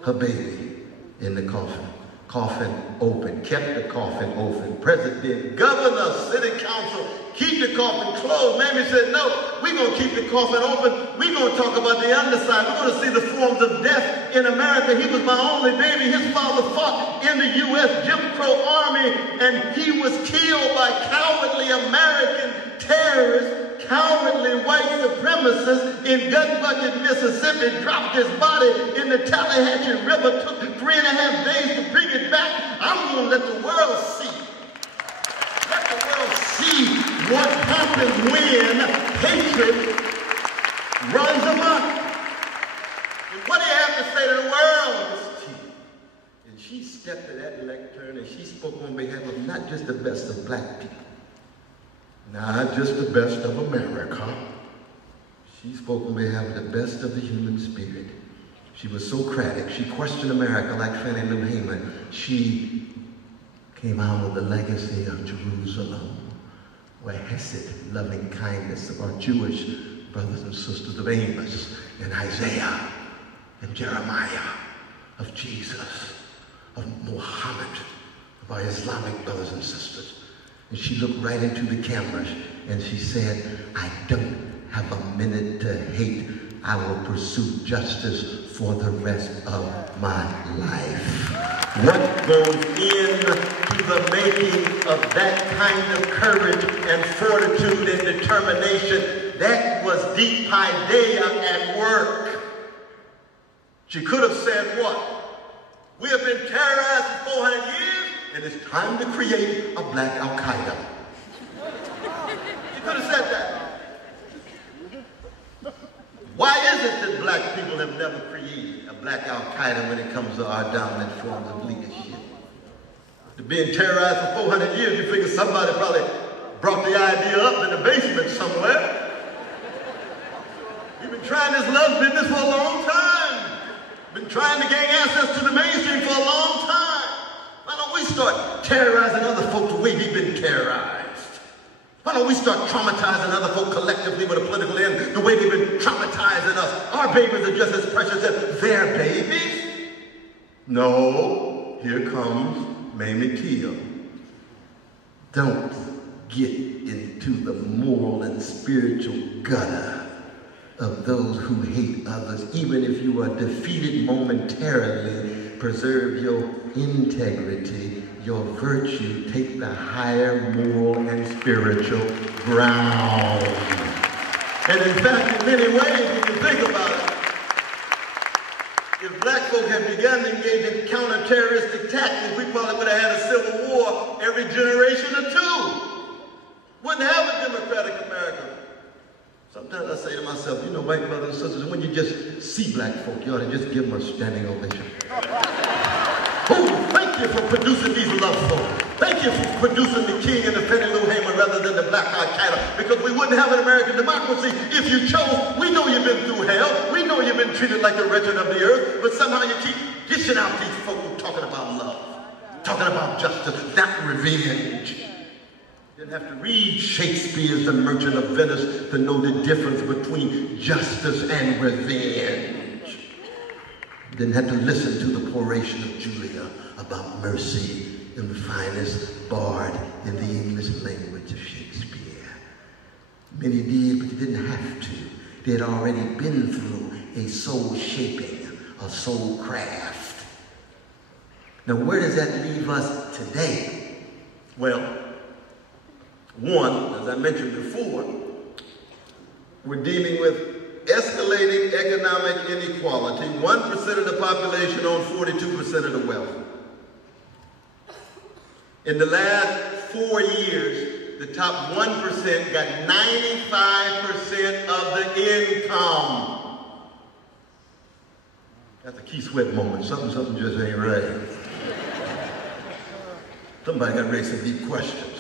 Her baby in the coffin. Coffin open, kept the coffin open. President, governor, city council, keep the coffin closed. Mammy said, no, we're going to keep the coffin open. We're going to talk about the underside. We're going to see the forms of death in America. He was my only baby. His father fought in the U.S. Jim Crow Army, and he was killed by cowardly American terrorists, cowardly white supremacists in Gun Bucket, Mississippi, dropped his body in the Tallahatchie River, took 3.5 days to bring it back. I'm going to let the world see. Let the world see what happens when hatred runs amok. And what do you have to say to the world, Miss T? And she stepped to that lectern and she spoke on behalf of not just the best of black people, not just the best of America. She spoke on behalf of the best of the human spirit. She was Socratic. She questioned America like Fannie Lou Hamer. She came out with the legacy of Jerusalem, where Hesed, loving kindness of our Jewish brothers and sisters of Amos and Isaiah and Jeremiah, of Jesus, of Muhammad, of our Islamic brothers and sisters. And she looked right into the cameras and she said, I don't have a minute to hate. I will pursue justice for the rest of my life. What goes into the making of that kind of courage and fortitude and determination? That was Deep Paideia at work. She could have said what? We have been terrorized for 400 years, and it's time to create a black Al-Qaeda. She could have said that. Why is it that black people have never created a black Al-Qaeda when it comes to our dominant forms of leadership? To being terrorized for 400 years, you figure somebody probably brought the idea up in the basement somewhere. been trying this love business for a long time. Been trying to gain access to the mainstream for a long time. Why don't we start terrorizing other folk the way we've been terrorized? Why don't we start traumatizing other folk collectively with a political end the way they've been traumatizing us? Our babies are just as precious as their babies. No, here comes Mamie Teal. Don't get into the moral and spiritual gutter of those who hate others. Even if you are defeated momentarily, preserve your integrity, your virtue. Take the higher moral and spiritual ground. And in fact, in many ways, when you think about it, if black folk had begun to engage in counter-terroristic tactics, we probably would have had a civil war every generation or two. Wouldn't have a democratic America. Sometimes I say to myself, you know, white brothers and sisters, when you just see black folk, you ought to just give them a standing ovation. Oh, thank you for producing these love folk. Thank you for producing the king and the Fannie Lou Hamer rather than the black Al-Qaeda, because we wouldn't have an American democracy if you chose. We know you've been through hell. We know you've been treated like the wretched of the earth, but somehow you keep dishing out these folk who talking about love, talking about justice, not revenge. You didn't have to read Shakespeare's The Merchant of Venice to know the difference between justice and revenge. You didn't have to listen to the oration of Julia about mercy in the finest bard in the English language of Shakespeare. Many did, but you didn't have to. They had already been through a soul shaping, a soul craft. Now, where does that leave us today? Well, one, as I mentioned before, we're dealing with escalating economic inequality. 1% of the population owns 42% of the wealth. In the last 4 years, the top 1% got 95% of the income. That's a Key Sweat moment. Something just ain't right. Somebody got to raise some deep questions.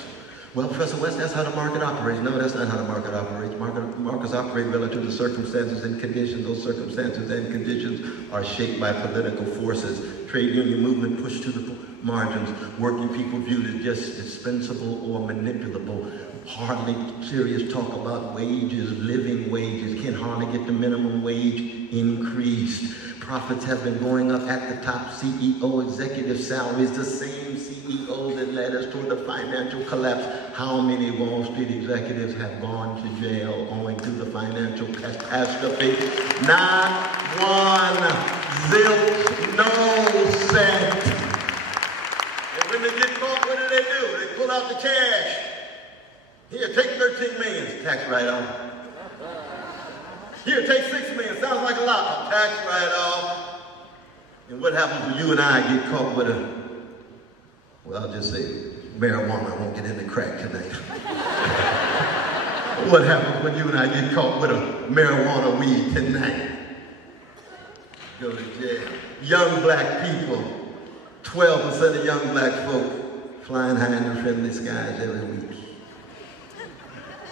Well, Professor West, that's how the market operates. No, that's not how the market operates. Markets operate relative to circumstances and conditions. Those circumstances and conditions are shaped by political forces. Trade union movement pushed to the margins. Working people viewed as just dispensable or manipulable. Hardly serious talk about wages, living wages. Can't hardly get the minimum wage increased. Profits have been going up at the top. CEO executive salaries, the same CEO that led us toward the financial collapse. How many Wall Street executives have gone to jail owing to the financial catastrophe? Not one. Zilch, no cent. And when they get caught, what do? They pull out the cash. Here, take 13 million, tax write-off. Here, take 6 million, sounds like a lot, tax write-off. And what happens when you and I get caught with well, I'll just say marijuana. I won't get into crack tonight. What happens when you and I get caught with a marijuana weed tonight? Go to jail. Young black people, 12% of young black folk flying high in the friendly skies every week.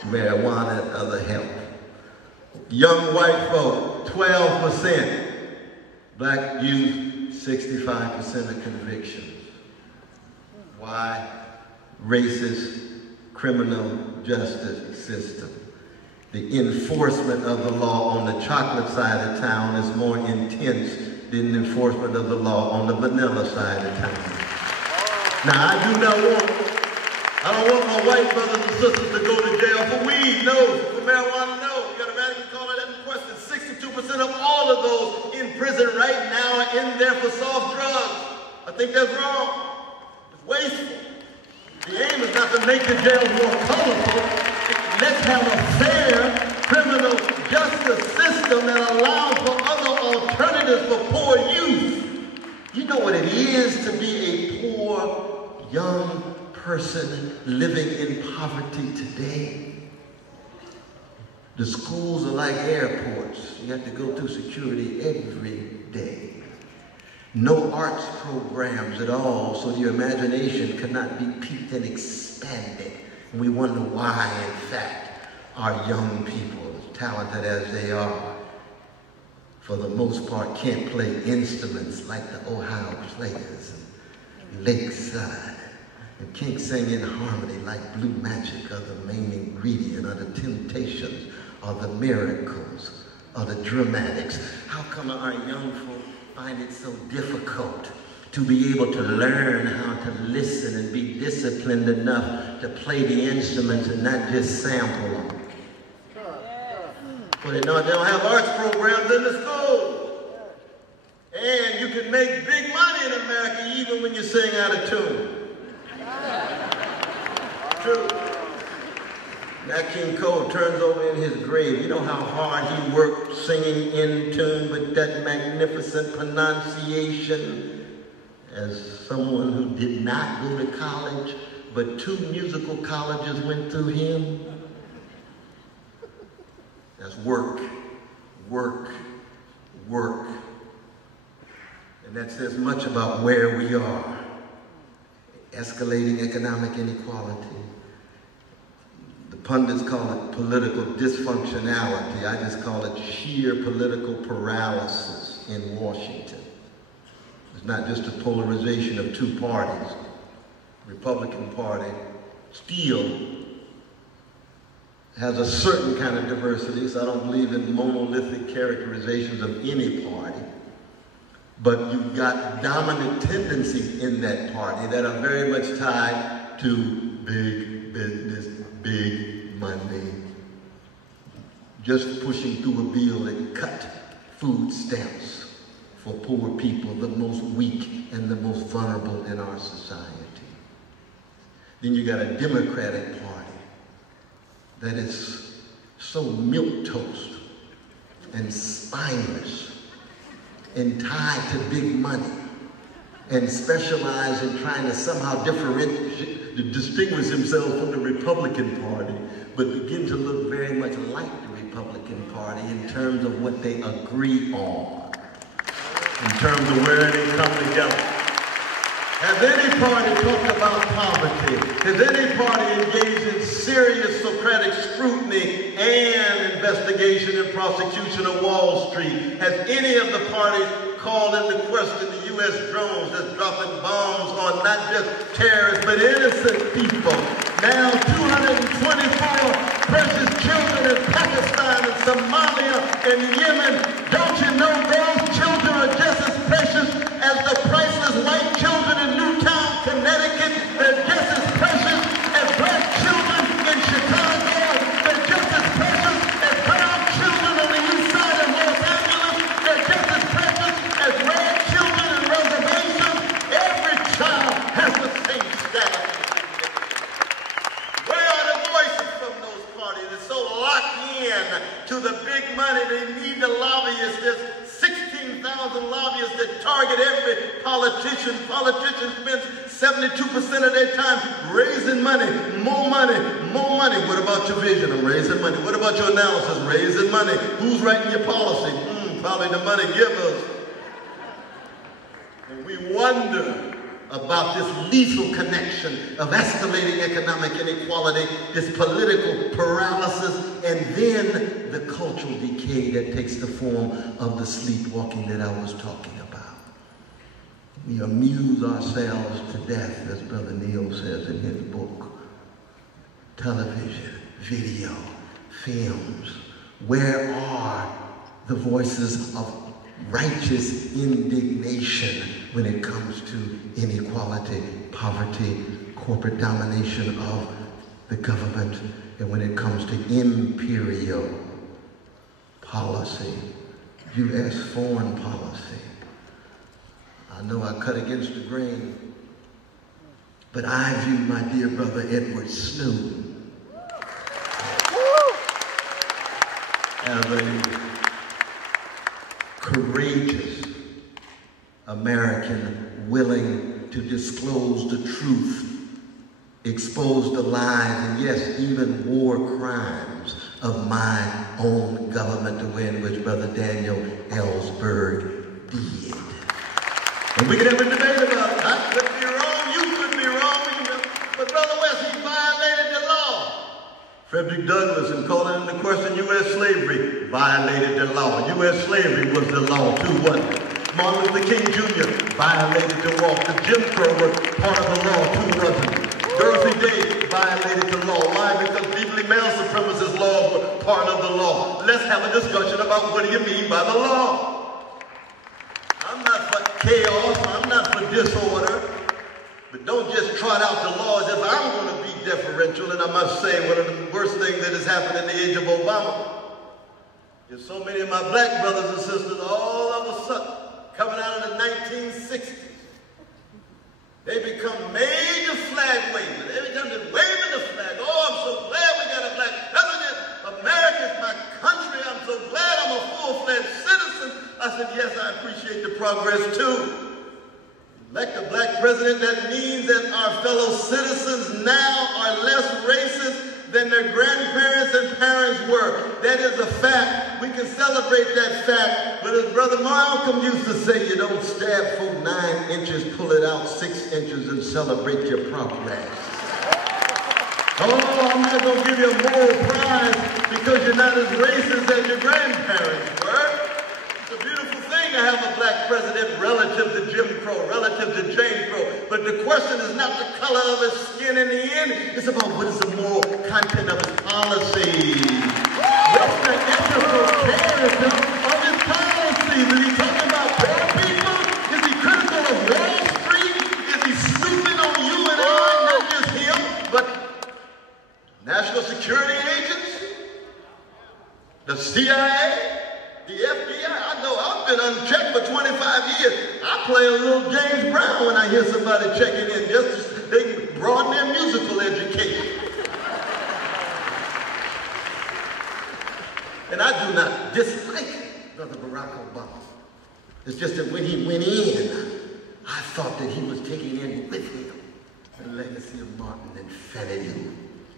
Marijuana and other help. Young white folk, 12%. Black youth, 65% of convictions. Why? Racist criminal justice system. The enforcement of the law on the chocolate side of town is more intense than the enforcement of the law on the vanilla side of town. Now, I don't want my white brothers and sisters to go to jail for weed, no. For marijuana, no. You got to radically call that in question. 62% of all of those in prison right now are in there for soft drugs. I think that's wrong. It's wasteful. The aim is not to make the jails more colorful. Let's have a fair criminal justice system that allows for other alternatives for poor youth. You know what it is to be a poor young person living in poverty today? The schools are like airports. You have to go through security every day. No arts programs at all, so your imagination cannot be piqued and expanded. And we wonder why, in fact, our young people, as talented as they are, for the most part, can't play instruments like the Ohio Players and Lakeside, and can't sing in harmony like Blue Magic or the Main Ingredient or the Temptations or the Miracles or the Dramatics. How come our young folk find it so difficult to be able to learn how to listen and be disciplined enough to play the instruments and not just sample them? Well, they don't have arts programs in the school. And you can make big money in America even when you sing out of tune. True. Nat King Cole turns over in his grave. You know how hard he worked singing in tune with that magnificent pronunciation. As someone who did not go to college, but 2 musical colleges went through him. That's work, work, work. And that says much about where we are. Escalating economic inequality. The pundits call it political dysfunctionality. I just call it sheer political paralysis in Washington. It's not just a polarization of 2 parties. Republican Party still has a certain kind of diversity, so I don't believe in monolithic characterizations of any party. But you've got dominant tendencies in that party that are very much tied to big business, big money. Just pushing through a bill that cut food stamps for poor people, the most weak and the most vulnerable in our society. Then you got a Democratic Party that is so milquetoast and spineless and tied to big money and specialize in trying to somehow distinguish themselves from the Republican Party, but begin to look very much like the Republican Party in terms of what they agree on, in terms of where they come together. Has any party talked about poverty? Has any party engaged in serious Socratic scrutiny and investigation and prosecution of Wall Street? Has any of the parties called into question the U.S. drones that's dropping bombs on not just terrorists but innocent people? Now 224 precious children in Pakistan and Somalia and Yemen. Don't you know those children are just as precious as the priceless white children in Newtown, Connecticut? They're just as precious as black children in Chicago. They're just as precious as brown children on the east side of Los Angeles. They're just as precious as red children in reservations. Every child has the same status. Where are the voices from those parties that so locked in to the big money? They need the lobbyists. There's 16,000 lobbyists that target every politician. Politicians spend 72% of their time raising money, more money, more money. What about your vision? I'm raising money. What about your analysis? Raising money. Who's writing your policy? Probably the money givers. And we wonder about this lethal connection of escalating economic inequality, this political paralysis, and then the cultural decay that takes the form of the sleepwalking that I was talking about. We amuse ourselves to death, as Brother Neal says in his book. Television, video, films. Where are the voices of righteous indignation when it comes to inequality, poverty, corporate domination of the government, and when it comes to imperial policy, U.S. foreign policy? I know I cut against the grain, but I view my dear brother Edward Snowden as a courageous American willing to disclose the truth, expose the lies, and yes, even war crimes of my own government, the way in which Brother Daniel Ellsberg did. And we can have a debate about it. I could be wrong, you could be wrong, but Brother West, he violated the law. For Frederick Douglass, in calling into question U.S. slavery, violated the law. U.S. slavery was the law too, wasn't it? Martin Luther King Jr. violated the law. The Jim Crow was part of the law too, wasn't it? Dorothy Day violated the law. Why? Because deeply male supremacist laws were part of the law. Let's have a discussion about what do you mean by the law. I'm not for chaos. I'm not for disorder. But don't just trot out the law as if I'm going to be deferential. And I must say, one of the worst things that has happened in the age of Obama is so many of my black brothers and sisters all of a sudden, coming out of the 1960s, they become major flag wavers. They become just waving the flag. Oh, I'm so glad we got a black president. America's my country. I'm so glad I'm a full-fledged citizen. I said, yes, I appreciate the progress too. Elect a black president, that means that our fellow citizens now are less racist than their grandparents and parents were. That is a fact. We can celebrate that fact. But as Brother Malcolm used to say, you don't stab folk 9 inches, pull it out 6 inches and celebrate your progress. Oh, I'm not going to give you a moral prize because you're not as racist as your grandparents were. It's a beautiful thing to have a black president relative to Jim Crow, relative to Jane Crow. But the question is not the color of his skin in the end. It's about what is the moral content of his policy. What's the integral character of his policy? Is he talking about poor people? Is he critical of Wall Street? Is he snooping on you and I, not just him, but national security agents? The CIA? The FBI? I know I've been unchecked for 25 years. I play a little James Brown when I hear somebody checking in just so they can broaden their musical education. And I do not dislike Brother Barack Obama. It's just that when he went in, I thought that he was taking in with him the legacy of Martin and Fetterman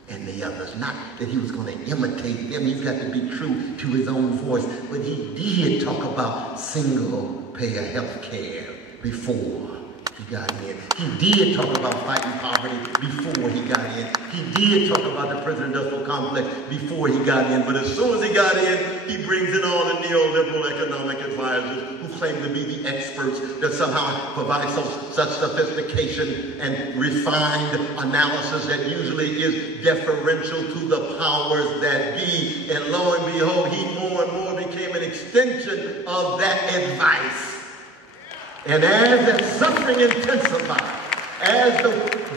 and the others. Not that he was going to imitate them. He's got to be true to his own voice. But he did talk about single-payer health care before he got in. He did talk about fighting poverty before he got in. He did talk about the prison-industrial complex before he got in. But as soon as he got in, he brings in all the neoliberal economic advisors who claim to be the experts that somehow provide such sophistication and refined analysis that usually is deferential to the powers that be. And lo and behold, he more and more became an extension of that advice. And as that suffering intensified, as the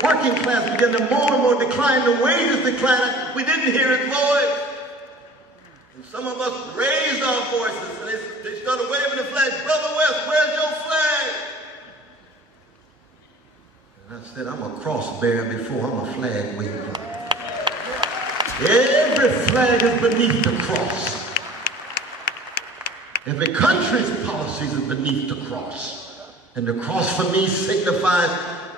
working class began to more and more decline, the wages declined, we didn't hear his voice. And some of us raised our voices, and they started waving the flag. Brother West, where's your flag? And I said, I'm a cross bearer before I'm a flag waver. Every flag is beneath the cross. Every country's policies is beneath the cross. And the cross for me signifies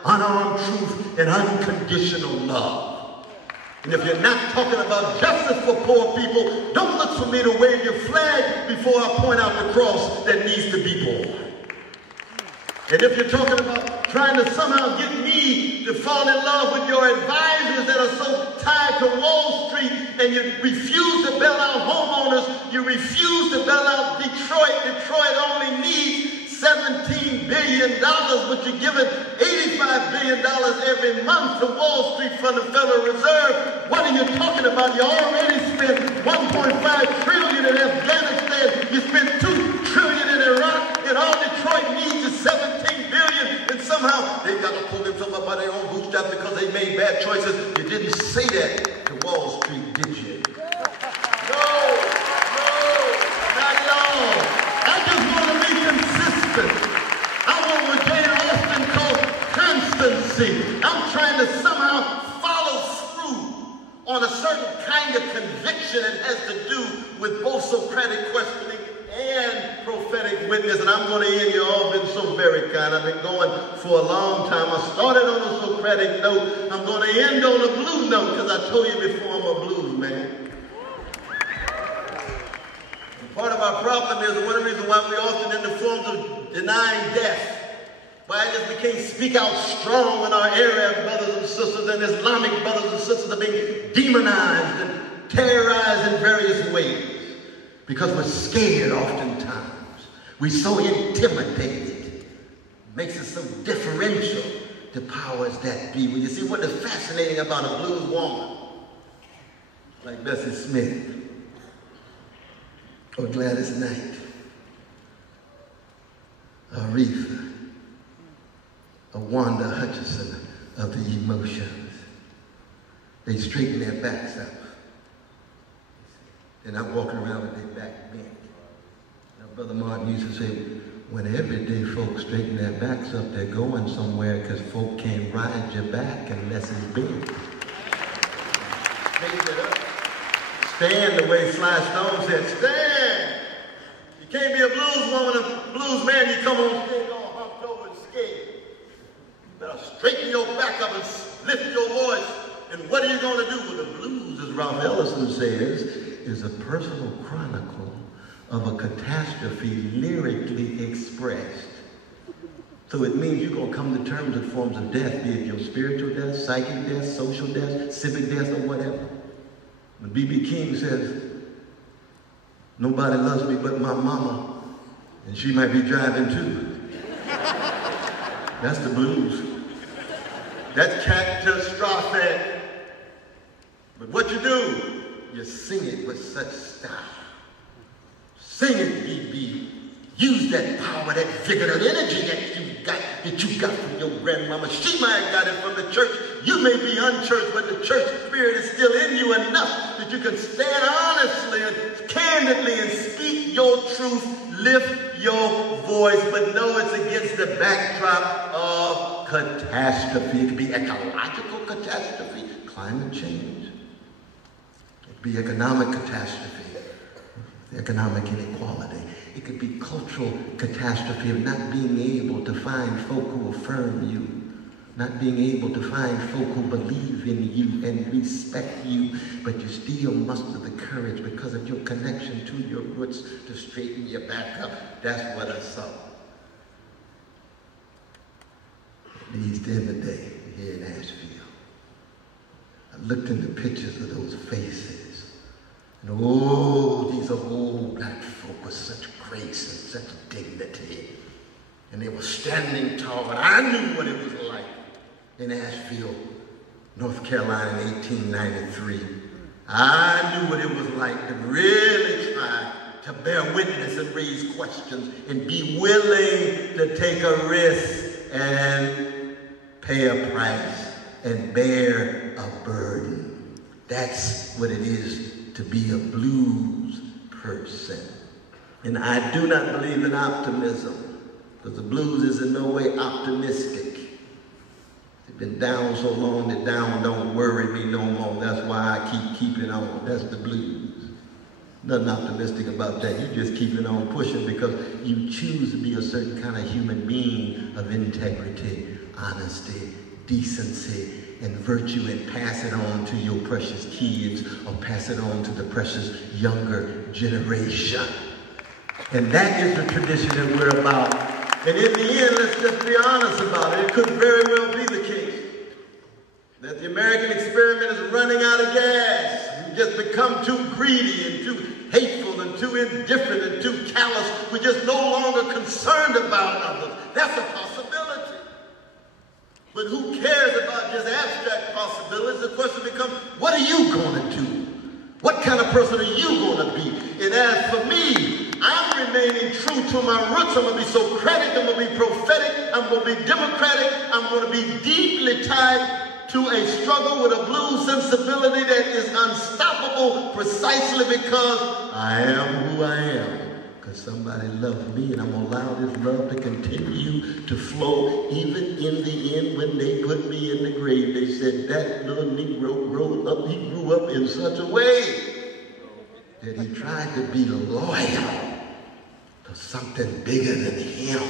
unarmed truth and unconditional love. And if you're not talking about justice for poor people, don't look for me to wave your flag before I point out the cross that needs to be borne. And if you're talking about trying to somehow get me to fall in love with your advisors that are so tied to Wall Street, and you refuse to bail out homeowners, you refuse to bail out Detroit. Detroit only needs $17 billion, but you're giving $85 billion every month to Wall Street from the Federal Reserve. What are you talking about? You already spent $1.5 trillion in Afghanistan. You spent $2 trillion in Iraq, and all Detroit needs is $17 billion. And somehow they've got to pull themselves up by their own bootstraps because they made bad choices. You didn't say that to Wall Street, did you? No, not at all. I just want to be consistent. I want what Jane Austen called constancy. I'm trying to somehow follow through on a certain kind of conviction that has to do with both Socratic questioning and prophetic witness. And I'm going to end. You all been so very kind. I've been going for a long time. I started on a Socratic note. I'm going to end on a blue note because I told you before I'm a blues man. Part of our problem is one of the reasons why we often in the forms of denying death. Why it is we can't speak out strong when our Arab brothers and sisters and Islamic brothers and sisters are being demonized and terrorized in various ways because we're scared oftentimes. We're so intimidated. Makes us so differential to powers that be. Well, you see, what is fascinating about a blues woman like Bessie Smith or Gladys Knight, Aretha, or Wanda Hutchinson of the Emotions. They straighten their backs up. They're not walking around with their back bent. Now, Brother Martin used to say, when everyday folks straighten their backs up, they're going somewhere because folk can't ride your back unless it's bent. Straighten it up. Stand the way Sly Stone said, stand. You can't be a blues woman, a blues man, you come on stage all humped over and scared. You better straighten your back up and lift your voice. And what are you going to do with the blues, as Ralph Ellison says, is a personal chronicle of a catastrophe lyrically expressed. So it means you're going to come to terms with forms of death, be it your spiritual death, psychic death, social death, civic death, or whatever. When B.B. King says, nobody loves me but my mama, and she might be driving too. That's the blues. That's catastrophic. But what you do, you sing it with such style. Sing it, B.B. Use that power, that vigor, that energy that you got from your grandmama. She might have got it from the church. You may be unchurched, but the church spirit is still in you enough that you can stand honestly and candidly and speak your truth, lift your voice, but know it's against the backdrop of catastrophe. It could be ecological catastrophe, climate change. It could be economic catastrophe, economic inequality. It could be cultural catastrophe of not being able to find folk who affirm you, not being able to find folk who believe in you and respect you, but you still muster the courage because of your connection to your roots to straighten your back up. That's what I saw. At least in the day here in Asheville. I looked in the pictures of those faces. And oh, these are old black folk with such grace and such dignity. And they were standing tall, and I knew what it was like in Asheville, North Carolina in 1893. I knew what it was like to really try to bear witness and raise questions and be willing to take a risk and pay a price and bear a burden. That's what it is to be a blues person. And I do not believe in optimism, because the blues is in no way optimistic. They've been down so long that down don't worry me no more. That's why I keep it on. That's the blues. Nothing optimistic about that. You just keep it on pushing because you choose to be a certain kind of human being of integrity, honesty, decency, and virtue, and pass it on to your precious kids or pass it on to the precious younger generation. And that is the tradition that we're about. And in the end, let's just be honest about it. It could very well be the case that the American experiment is running out of gas. We've just become too greedy and too hateful and too indifferent and too callous. We're just no longer concerned about others. That's a possibility. But who cares about just abstract possibilities? The question becomes, what are you going to do? What kind of person are you going to be? And as for me, I'm remaining true to my roots. I'm going to be Socratic. I'm going to be prophetic. I'm going to be democratic. I'm going to be deeply tied to a struggle with a blues sensibility that is unstoppable precisely because I am who I am. Because somebody loved me, and I'm going to allow this love to continue to flow even in the end. When they put me in the grave, they said that little Negro grew up in such a way that he tried to be loyal to something bigger than him.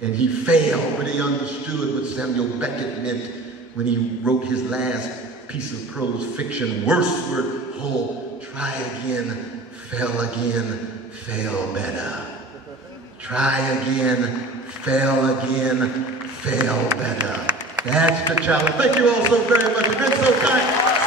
And he failed, but he understood what Samuel Beckett meant when he wrote his last piece of prose fiction, Wordsworth, oh, try again, fell again, fail better. Try again, fail again, fail better. That's the challenge. Thank you all so very much. You've been so kind.